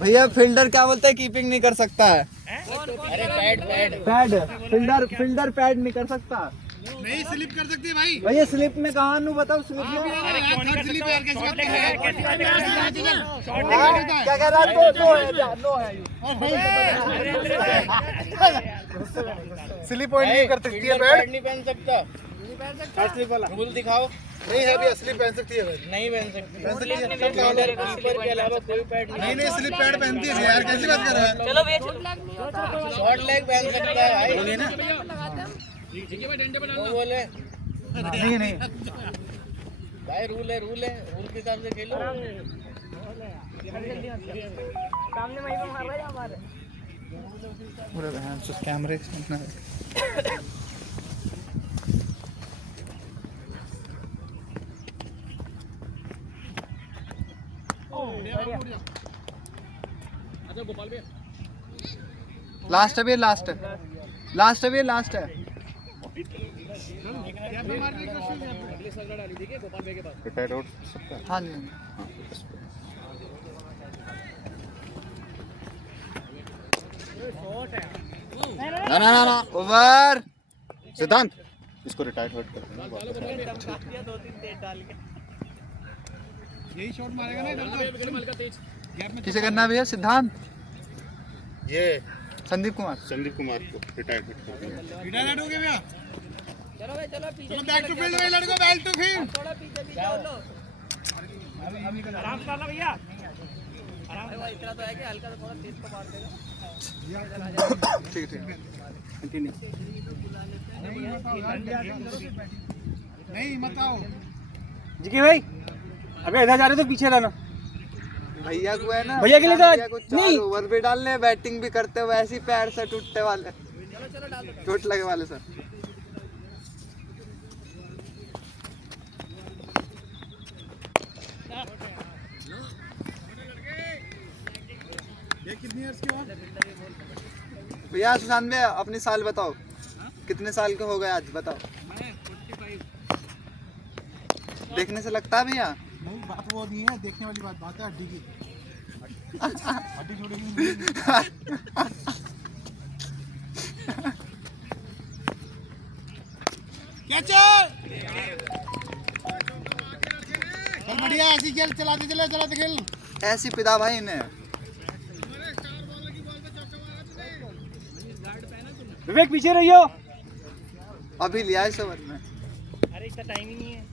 भैया। फील्डर क्या बोलता है, कीपिंग नहीं कर सकता है। अरे pad pad pad fielder pad नहीं कर सकता। नहीं स्लिप कर सकती है भाई। भैया स्लिप में कहाँ नू बताओ, स्लिप में थर्ड स्लिप यार कैसी बात कर रहे हाँ, क्या कह रहा है? नो है स्लिप पॉइंट नहीं कर सकती है पैड। नहीं पहन सकता। थर्ड स्लिप वाला रूल दिखाओ। नहीं है भी, स्लिप पहन सकती है भाई। नहीं पहन सकती। पहन सकती है। कीपर के अलावा कोई पैड नहीं। नहीं स्लिप पैड पहनती है यार, कैसी बात कर रहा है। चलो भैया, शॉर्ट लेग पहन सकता है भाई। बोलिए ना। वो बोले नहीं भाई रूल है रूल के हिसाब से खेलो। सामने वहीं पे मार रहा है हमारे। पूरे कैमरे लास्ट है भैया, लास्ट है भैया, लास्ट है। रिटायर हो सकता है। हाँ जी ना ओवर। सिद्धांत इसको रिटायर हट कर। यही शॉट मारेगा ना इधर। किसे करना है भैया? सिद्धांत, ये संदीप कुमार को रिटायर हट कर। रिटायर हो गया भैया। चलो भाई, चलो पीछे। चलो बैक टू फील्ड भाई लड़को, बैक टू फील्ड। थोड़ा पीछे पीछे हो लो। आराम करना भैया। भाई इतना तो है कि हल्का सा थोड़ा तेज तो मार देगा। ठीक ठीक। नहीं मत आओ जी भाई, अगर इधर जा रहे तो पीछे रहना। भैया को है ना, भैया के लिए तो भैया को 4 ओवर भी डालने, बैटिंग भी करते हुए ऐसे ही पैर से टूटने वाले, चलो चलो डाल दो। चोट लगे वाले सर। भैया सुशांत भैया अपनी साल बताओ, कितने साल के हो गए आज बताओ? देखने से लगता है भैया। नहीं, बात वो नहीं है, देखने वाली बात है हड्डी की। हड्डी जोड़ेगी। क्या चल बढ़िया, ऐसी खेल, चलाते खेल। ऐसी पिता भाई ने। विवेक पीछे रहियो। अभी लिया इस ओवर में। अरे इसका टाइम ही नहीं है।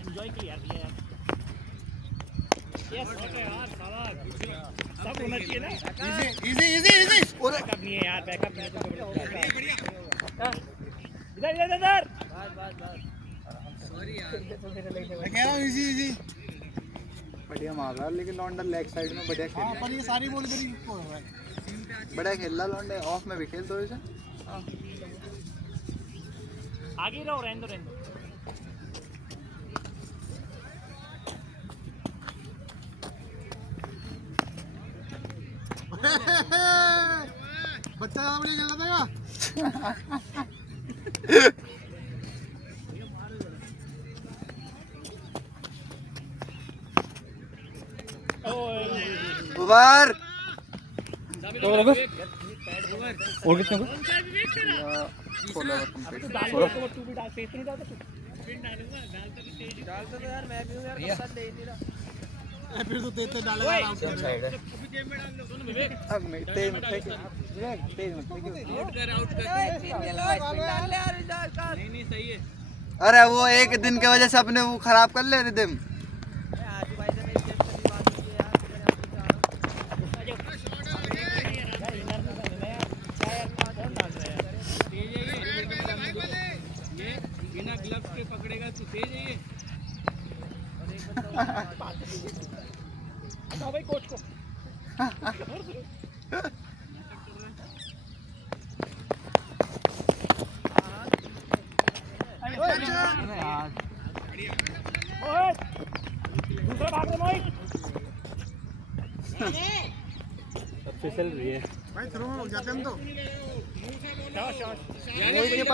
एंजॉय किया यार। यस ओके यार, सब होना चाहिए ना। इजी। बैकअप नहीं है यार, बैकअप नहीं है तो इधर सॉरी यार, मैं कह रहा हूँ इजी। बढ़िया मार रहा है, लेकिन लॉन्डर लेग साइड में बढ़िया खेल हाँ, रहा पर ये सारी बॉल इधर ही हो रहा है। है। बढ़िया खेल रहा लॉन्डर, ऑफ में भी खेल थोड़ी सा। आगे रहो, रहने दो। बच्चा ज़्यादा बढ़िया खेल रहा था। ओवर और कितने को? 16 ओवर कंप्लीट। फिर तो तेज डालेगा आराम से। अब मैं तेज मत फेंक। तेज मत फेंक। नहीं सही है। अरे वो एक दिन की वजह से अपने वो खराब कर ले रिदम। बिना ग्लव्स के पकड़ेगा तो तेज है ये। भाई कोच को दूसरा भाग रहे फिसल रही है भाई, थ्रो में लग जाते हम तो।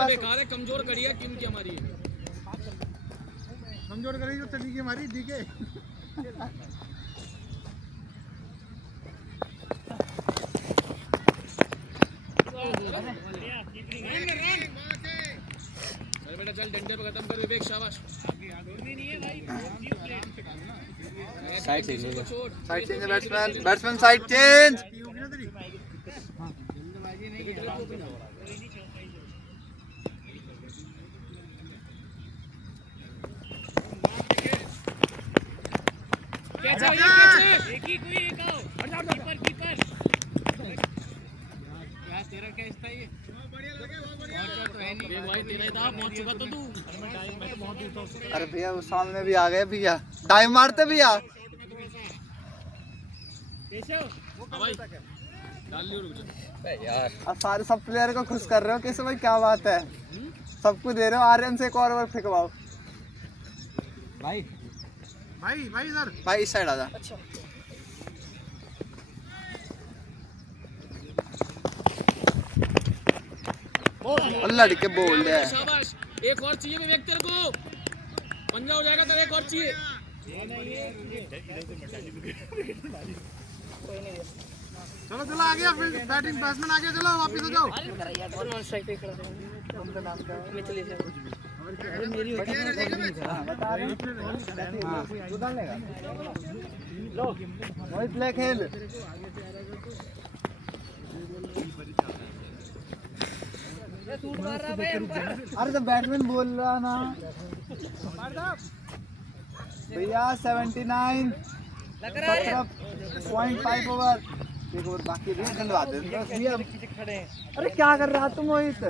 बेकार है, कमजोर कड़ी है टीम की हमारी। कमजोर करेगी तो चली गई हमारी। ठीक है, चल बेटा चल, डंडे पे खत्म कर विवेक, शाबाश। Side change side change batsman side change. तेरा क्या था ये? भाई तेरा ही था, पहुंच चुका तो तू। मैं तो बहुत दूर था। अरे भैया वो सामने भी आ गए भैया, टाइम मारते भैया। भाई डाल लियो, रुक जा यार। अब सारे सब प्लेयर को खुश कर रहे हो कैसे भाई, क्या बात है? सबको दे रहे हो, आर्यन से एक और ओवर फेंकवाओ। भाई इधर भाई इस साइड आ जा। अल्लाह के बोल दे। शाबाश, एक और चाहिए विवेक तेरे को। पंजा हो जाएगा तो एक और चाहिए। चलो आ गया, फिर बैटिंग बैट्समैन आ गया, चलो वापस हो जाओ। मोहित ले खेल। अरे तो बैट्समैन बोल रहा ना भैया। 79 17.5 ओवर, एक ओवर बाकी है, धन्यवाद भैया। अरे क्या कर रहा तुम मोहित?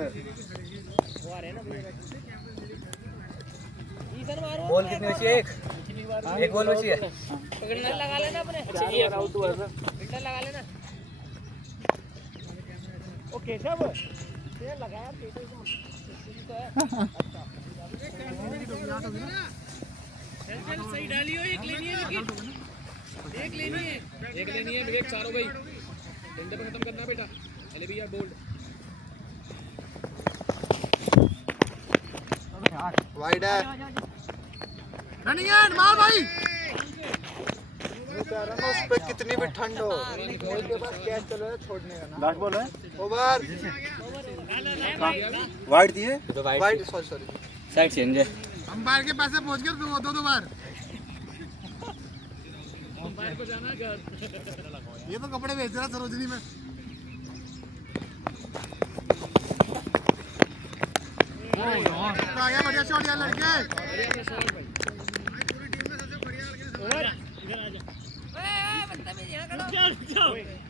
बॉल कितनी बची है? एक बॉल बची है। लगा लेना अपने, आउट हुआ था, लगा लेना। ओ केशव लगाया, सही डाली हो, एक लेनी है विकेट, एक लेनी है विवेक, चार हो गई, डंडे पे खत्म करना बेटा, पहले भी यार बोल्ड वाइड है, रनिंग एंड मार भाई। मैं कह रहा हूँ उस पे कितनी भी ठंड हो, बॉल के पास कैच चल रहा है, छोड़ने का ना। लास्ट बॉल है, ओवर, वाइड दिए, वाइड, सॉरी साइड चेंज है। अंपायर के पास से पहुंच गए दो बार। अंपायर को जाना घर, ये तो कपड़े बेच रहा सरोजनी में। आ गया बढ़िया शॉट यार लड़के। बढ़िया सा शॉट भाई, बदतमीज यहाँ खड़ा।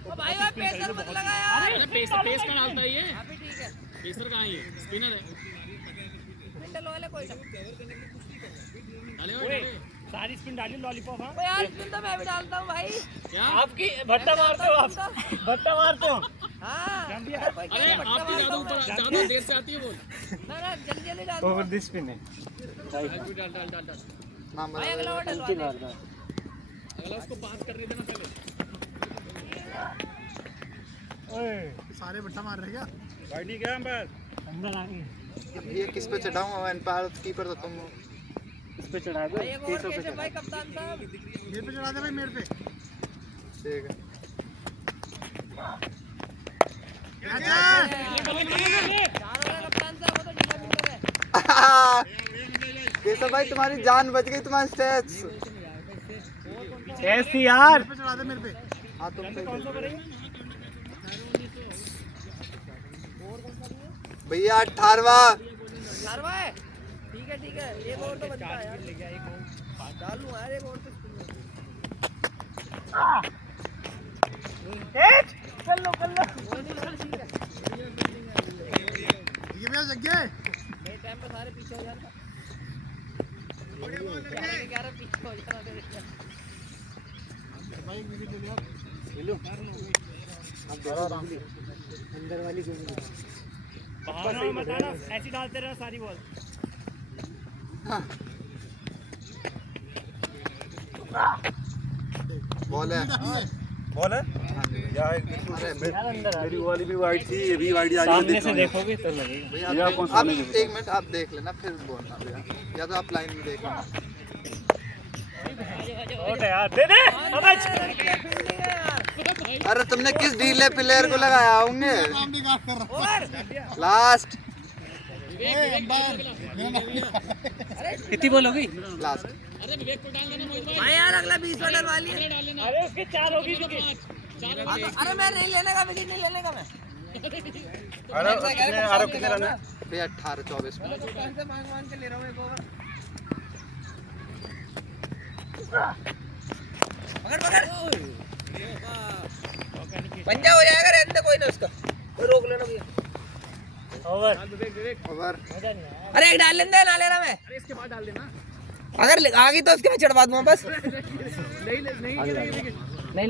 ओ भाई वो पेसर मत लगा यार। अरे पेस का डालता है ये, अभी ठीक है। पेसर कहाँ है ये, स्पिनर है, मिंटल वाले कोई ना। डाले ओए, सारी स्पिन डाली लॉलीपॉप। हाँ ओ यार स्पिन तो मैं भी डालता हूँ भाई। क्या आपकी भट्टा मारते हो आप, भट्टा मारते हो। हाँ अरे आपकी ज्यादा ऊपर, ज्यादा देर से आती है बॉल, ना जल्दी जल्दी डाल दो। दिस स्पिन है। डाल नाम भाई बता। अगला और डलवा दे। अगला उसको पास करने देना पहले, सारे बट्टा मार रहे क्या? वाइड नहीं गया अंपायर। अंदर आ गए। ये किस पे चढ़ाऊं, एम्पायर कीपर तो तुम हो। इस पे चढ़ा दो। भाई एक और केशव भाई कप्तान साहब। मेरे पे चढ़ा दे भाई, मेरे पे। ठीक है, चारों कप्तान साहब वो तो ढीला मिलर है। केशव भाई तुम्हारी जान बच गई, तुम्हारी स्टेट्स। ऐसी यार। पे चढ़ा दे मेरे पे। हाँ तुम सही थे। भैया 18वां। चारवा है। ठीक है एक और तो बचता है यार। डाल लूँ यार एक और तो। कर लो ये भैया जग गए। मेरे टाइम पे सारे पीछे हो जाना। 11 पीछे हो जाना। भाई एक विकेट ले लिया। अंदर वाली बाहर मत आना, ऐसी डालते रहो सारी बॉल। बॉल है, बॉल है यार। अरे मेरी वाली भी वाइड थी, ये भी वाइड। सामने से देखोगे तो लगेगा। भैया भैया, आप कौन आप सा एक मिनट आप देख लेना फिर बोलना भैया, या तो आप लाइन में देख लेना। आउट है यार, दे दे समझ। फील्डिंग है यार। अरे तुमने किस ढीले प्लेयर को लगाया होंगे? काम भी काट कर रहा और लास्ट कितनी बॉल हो गई? लास्ट। अरे विवेक को डाल देना मोहित भाई, भाई यार अगला 20 में डलवा लिए। डाल लेना, अरे उसके 4 हो गई विकेट। हाँ तो अरे मैं नहीं लेने का विकेट नहीं लेने का मैं। है। आरोप कितने रन है? भैया 18-24 में। कौन से मांग के ले रहा हूँ एक ओवर। पकड़ पंजा हो जाएगा, रहने दे कोई ना उसका, कोई रोक लेना भैया। ओवर। ओवर। अरे एक डाल लेना, ना ले रहा मैं। अरे इसके बाद डाल देना, अगर आ गई तो उसके मैं चढ़वा दूंगा बस। नहीं नहीं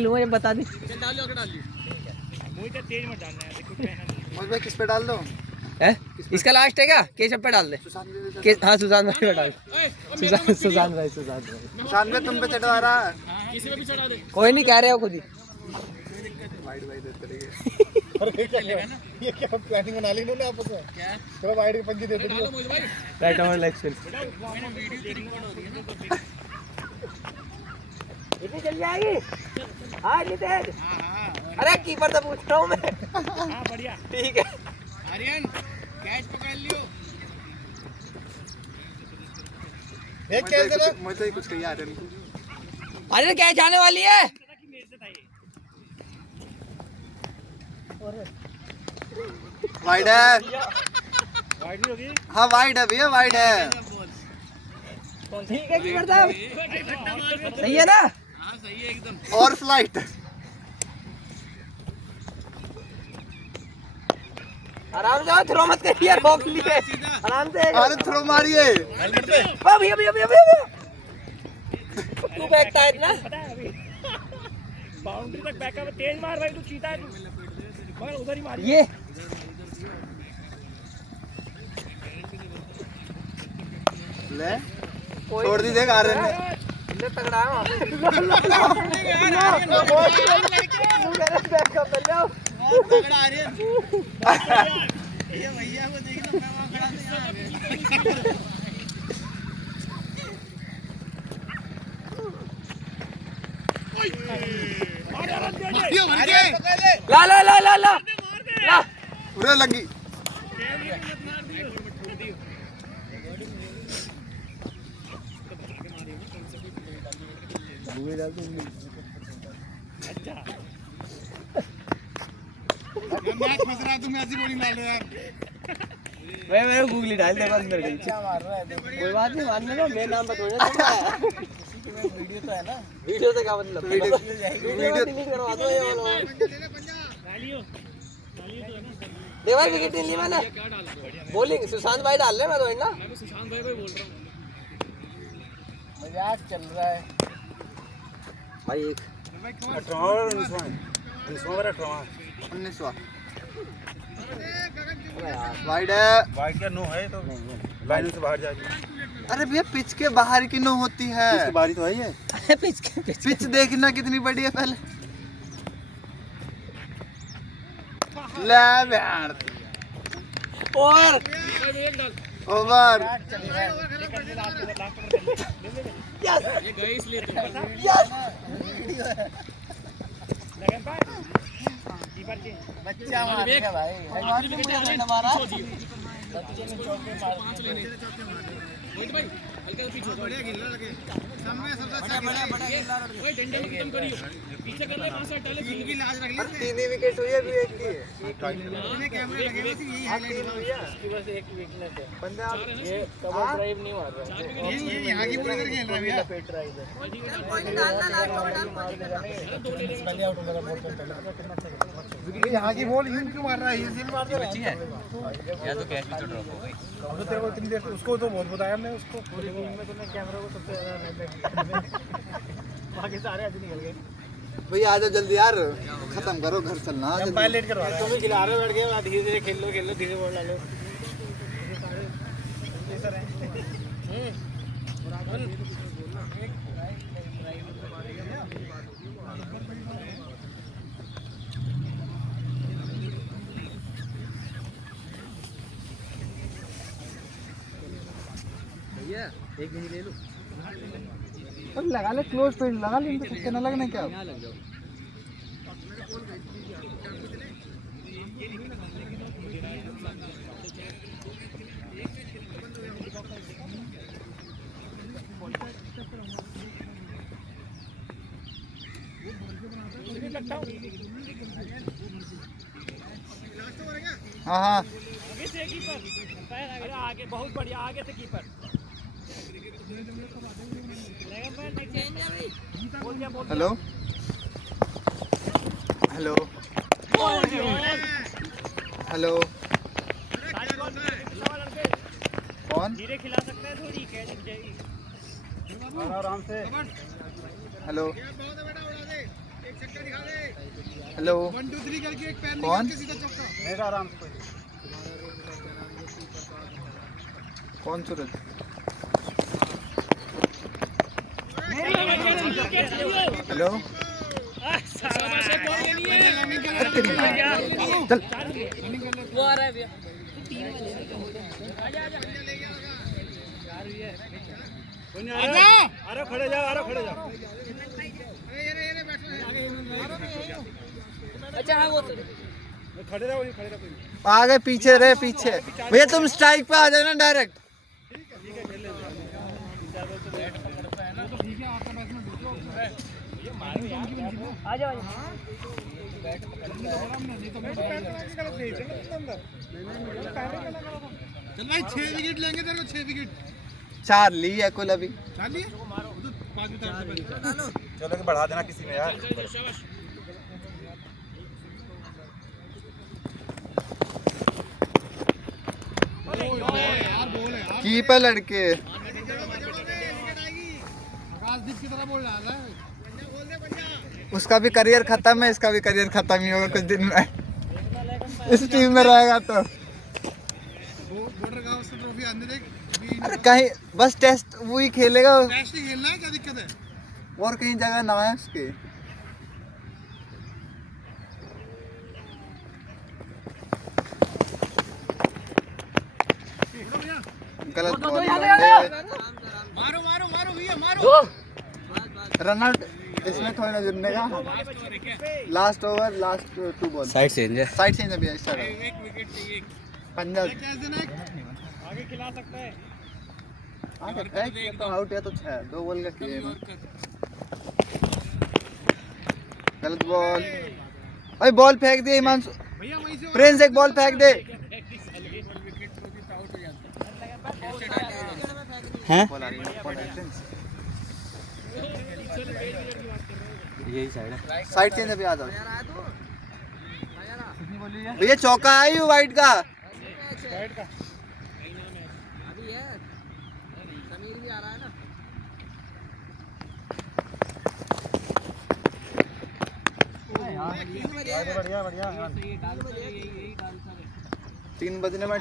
लूंगा ये बता दी। डाल लो, डाल ली, मुझे तेज मत डालना है, देखो क्या है। मुझ भाई किस पे डाल दो? है इसका लास्ट है क्या? केशव पे डाल दे। हाँ सुशांत भाई पे डाल। सुशांत भाई शान में तुम पे चढ़वा रहा है। किसी पे भी चढ़ा दे, कोई नहीं कह रहे हो खुद ही। वाइड वाइड देते रहिए। ये क्या प्लानिंग बना ली इन्होंने आपस में? क्या? चलो वाइड के पंजी दे दे। डालो मोहित भाई, राइट ओवर लेग स्पिन। इतनी जल्दी आएगी? हाँ नितेश। अरे कीपर से पूछ रहा हूँ मैं। हाँ बढ़िया। ठीक है। आर्यन कैच पकड़ लियो, एक कैच दे दे। मुझे कुछ कही आ रहा है। अरे क्या जाने वाली है? वाइड है। वाइड नहीं होगी। हाँ वाइड है भैया, वाइड है। ठीक है कीपर साहब, सही है ना? हाँ सही है एकदम, और फ्लाइट। आराम से थ्रो मत करिए, रोक लिए आराम से। अरे थ्रो मारिए। भैया भैया भैया भैया तू फेंकता है इतना? पता है अभी बाउंड्री तक बैकअप तेज मार भाई, तू चीता है तू, मगर उधर ही मार। ये ले छोड़ दी देख आर्यन ने। तगड़ा है ये भैया को देखना मैं वहां खड़ा ला ला ला ला ला ला पूरा लगी। मैं गूगली डाल दे बस मेरे को कोई बात नहीं मानने का मेरा नाम बता वीडियो तो है ना वीडियो से क्या मतलब वीडियो डिलीट करवा दो ये वाला देवा विकेट नहीं ली मैंने बॉलिंग सुशांत भाई डाल रहे मैं तो ना मैं सुशांत भाई को बोल रहा हूं मजाक चल रहा है भाई एक 19वां वाइड है। वाइड का नो है तो लाइन से बाहर जाएगी। अरे भैया पिच के बाहर की नो होती है। इसकी बारी तो है ये। पिच देखना कितनी बड़ी है पहले। ले बैठ और ओवर। यस ये गए इसलिए तो यस बच्चा मार गया भाई हमारा मोहित भाई हल्का पीछे बढ़िया गिल्ला लगे सामने सबसे अच्छा बढ़िया ओए डंडे में खत्म करियो पीछे कर ले 5 साल डाले फील्ड की लाज रख ले। तीन ही विकेट हुई है विवेक की मैंने कैमरे लगे बस यही हाईलाइट इसकी बस एक वीकनेस है बंदा ये कवर ड्राइव नहीं मार रहा है ये यहां की पूरी करके खेल रहा है भैया। पेट रहा है इधर यहाँ की बॉल यूं क्यों मार रहा है? ये सिल मार दे रहा है। या तो कैच में तो ड्रॉप हो गई तो तेरे को इतनी देर उसको तो बहुत बताया हमने उसको में तूने कैमरा को सबसे ज्यादा बाकी सारे आज निकल गए। भैया आ जाओ जल्दी यार, खत्म करो घर चलना। अंपायर लेट करवा रहा है। तुम खिला रहे बैठ गए धीरे धीरे खेल लो धीरे बॉल डालो। एक ही ले लो अब लगा ले क्लोज पेज लगा ले, इनको छक्के ना लगने क्या। हाँ हाँ आगे से कीपर पैर आगे बहुत बढ़िया आगे से कीपर हेलो हेलो हेलो कौन धीरे खिला सकते हैं थोड़ी कैच लग जाएगी आराम से। हेलो हेलो 1 2 3 करके एक पैर कौन सीधा चौका मेरा आराम से। कौन सूरज हेलो चल वो आ रहा है भैया अरे खड़े जाओ, अरे खड़े जाओ। अच्छा हाँ वो तो खड़े रहो, खड़े रहो। आगे पीछे रहे पीछे। भैया तुम स्ट्राइक पे आ जाना डायरेक्ट। आ जाओ चल भाई 6 विकेट लेंगे तेरे को 6 विकेट 4 ली है कुल अभी। चलिए तो 5 मिनट से पहले चलो कि बढ़ा देना किसी में यार। कीपर लड़के आकाशदीप की तरह बोल रहा है उसका भी करियर खत्म है, इसका भी करियर खत्म ही होगा कुछ दिन में। इस टीम में रहेगा तो बॉर्डर गांव से ट्रॉफी आने देख अरे कहीं बस टेस्ट वो ही खेलेगा टेस्ट ही खेलना है, क्या दिक्कत है? और कहीं जगह ना है उसके। गलत बॉल मारो मारो मारो भैया मारो। रन आउट इसमें थोड़ी ना जुड़ने का। Last over last 2 ball side change है। साइड चेंज अभी स्टार्ट हो एक विकेट चाहिए। पंजाब क्या देना है? आगे खिला सकता है। आगे फेंक या तो आउट या तो 6 2 बॉल का गेम है। गलत बॉल भाई बॉल फेंक दिया हिमांशु भैया वहीं से प्रिंस एक बॉल फेंक दे हैं? बॉल आ गई बॉल है प्रिंस यही साइड है। साइड चेंज अभी आ जाओ भैया चौका है यू वाइट का अभी है समीर भी आ रहा है ना। बढ़िया बढ़िया। 3 बजने में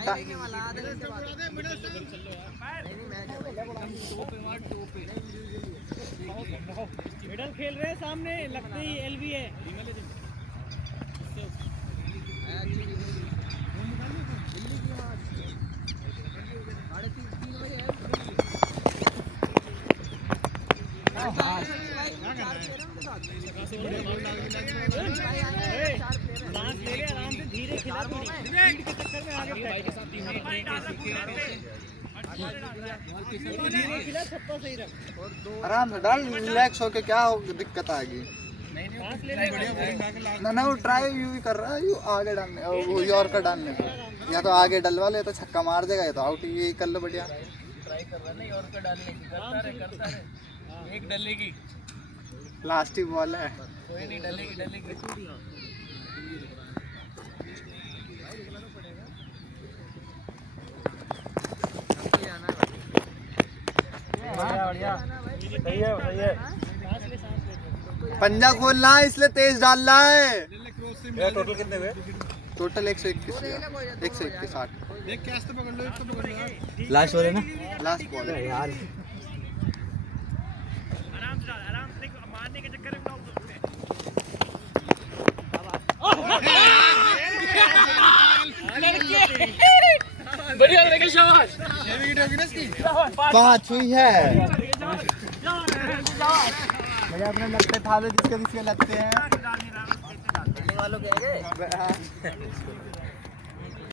मिडल खेल रहे हैं सामने, लगते ही एलबी है। सांस ले ले आराम से, धीरे खिला थोड़ी। स्पीड के चक्कर में आगे भाई के साथ धीरे खिला, छप्पा सही रख। आराम से डाल रिलैक्स होके क्या हो दिक्कत आ गई सांस ले ले, ना ना वो ट्राई यू ही कर रहा है यू आगे डालने वो यॉर्कर डालने को या तो आगे डलवा ले तो छक्का मार देगा या तो आउट यही कर लो बढ़िया ट्राई कर रहा नहीं और का डालने की करता रहे एक डलेगी लास्ट ही बॉल है कोई नहीं डलेगी डलेगी बढ़िया सही है सही है। पंजा खोलना है इसलिए तेज डाल रहा है टोटल कितने हुए? टोटल 121 121 60 देख के आस्ते पकड़ लो, एक तो पकड़ लो यार। लास्ट वाले ना लास्ट बॉल है यार। आराम से डाल, आराम से, मारने के चक्कर में आउट होते हैं। बढ़िया लगे शाबाश 5 हुई है भैया अपने लगते था जिसके जिसके लगते हैं वालों के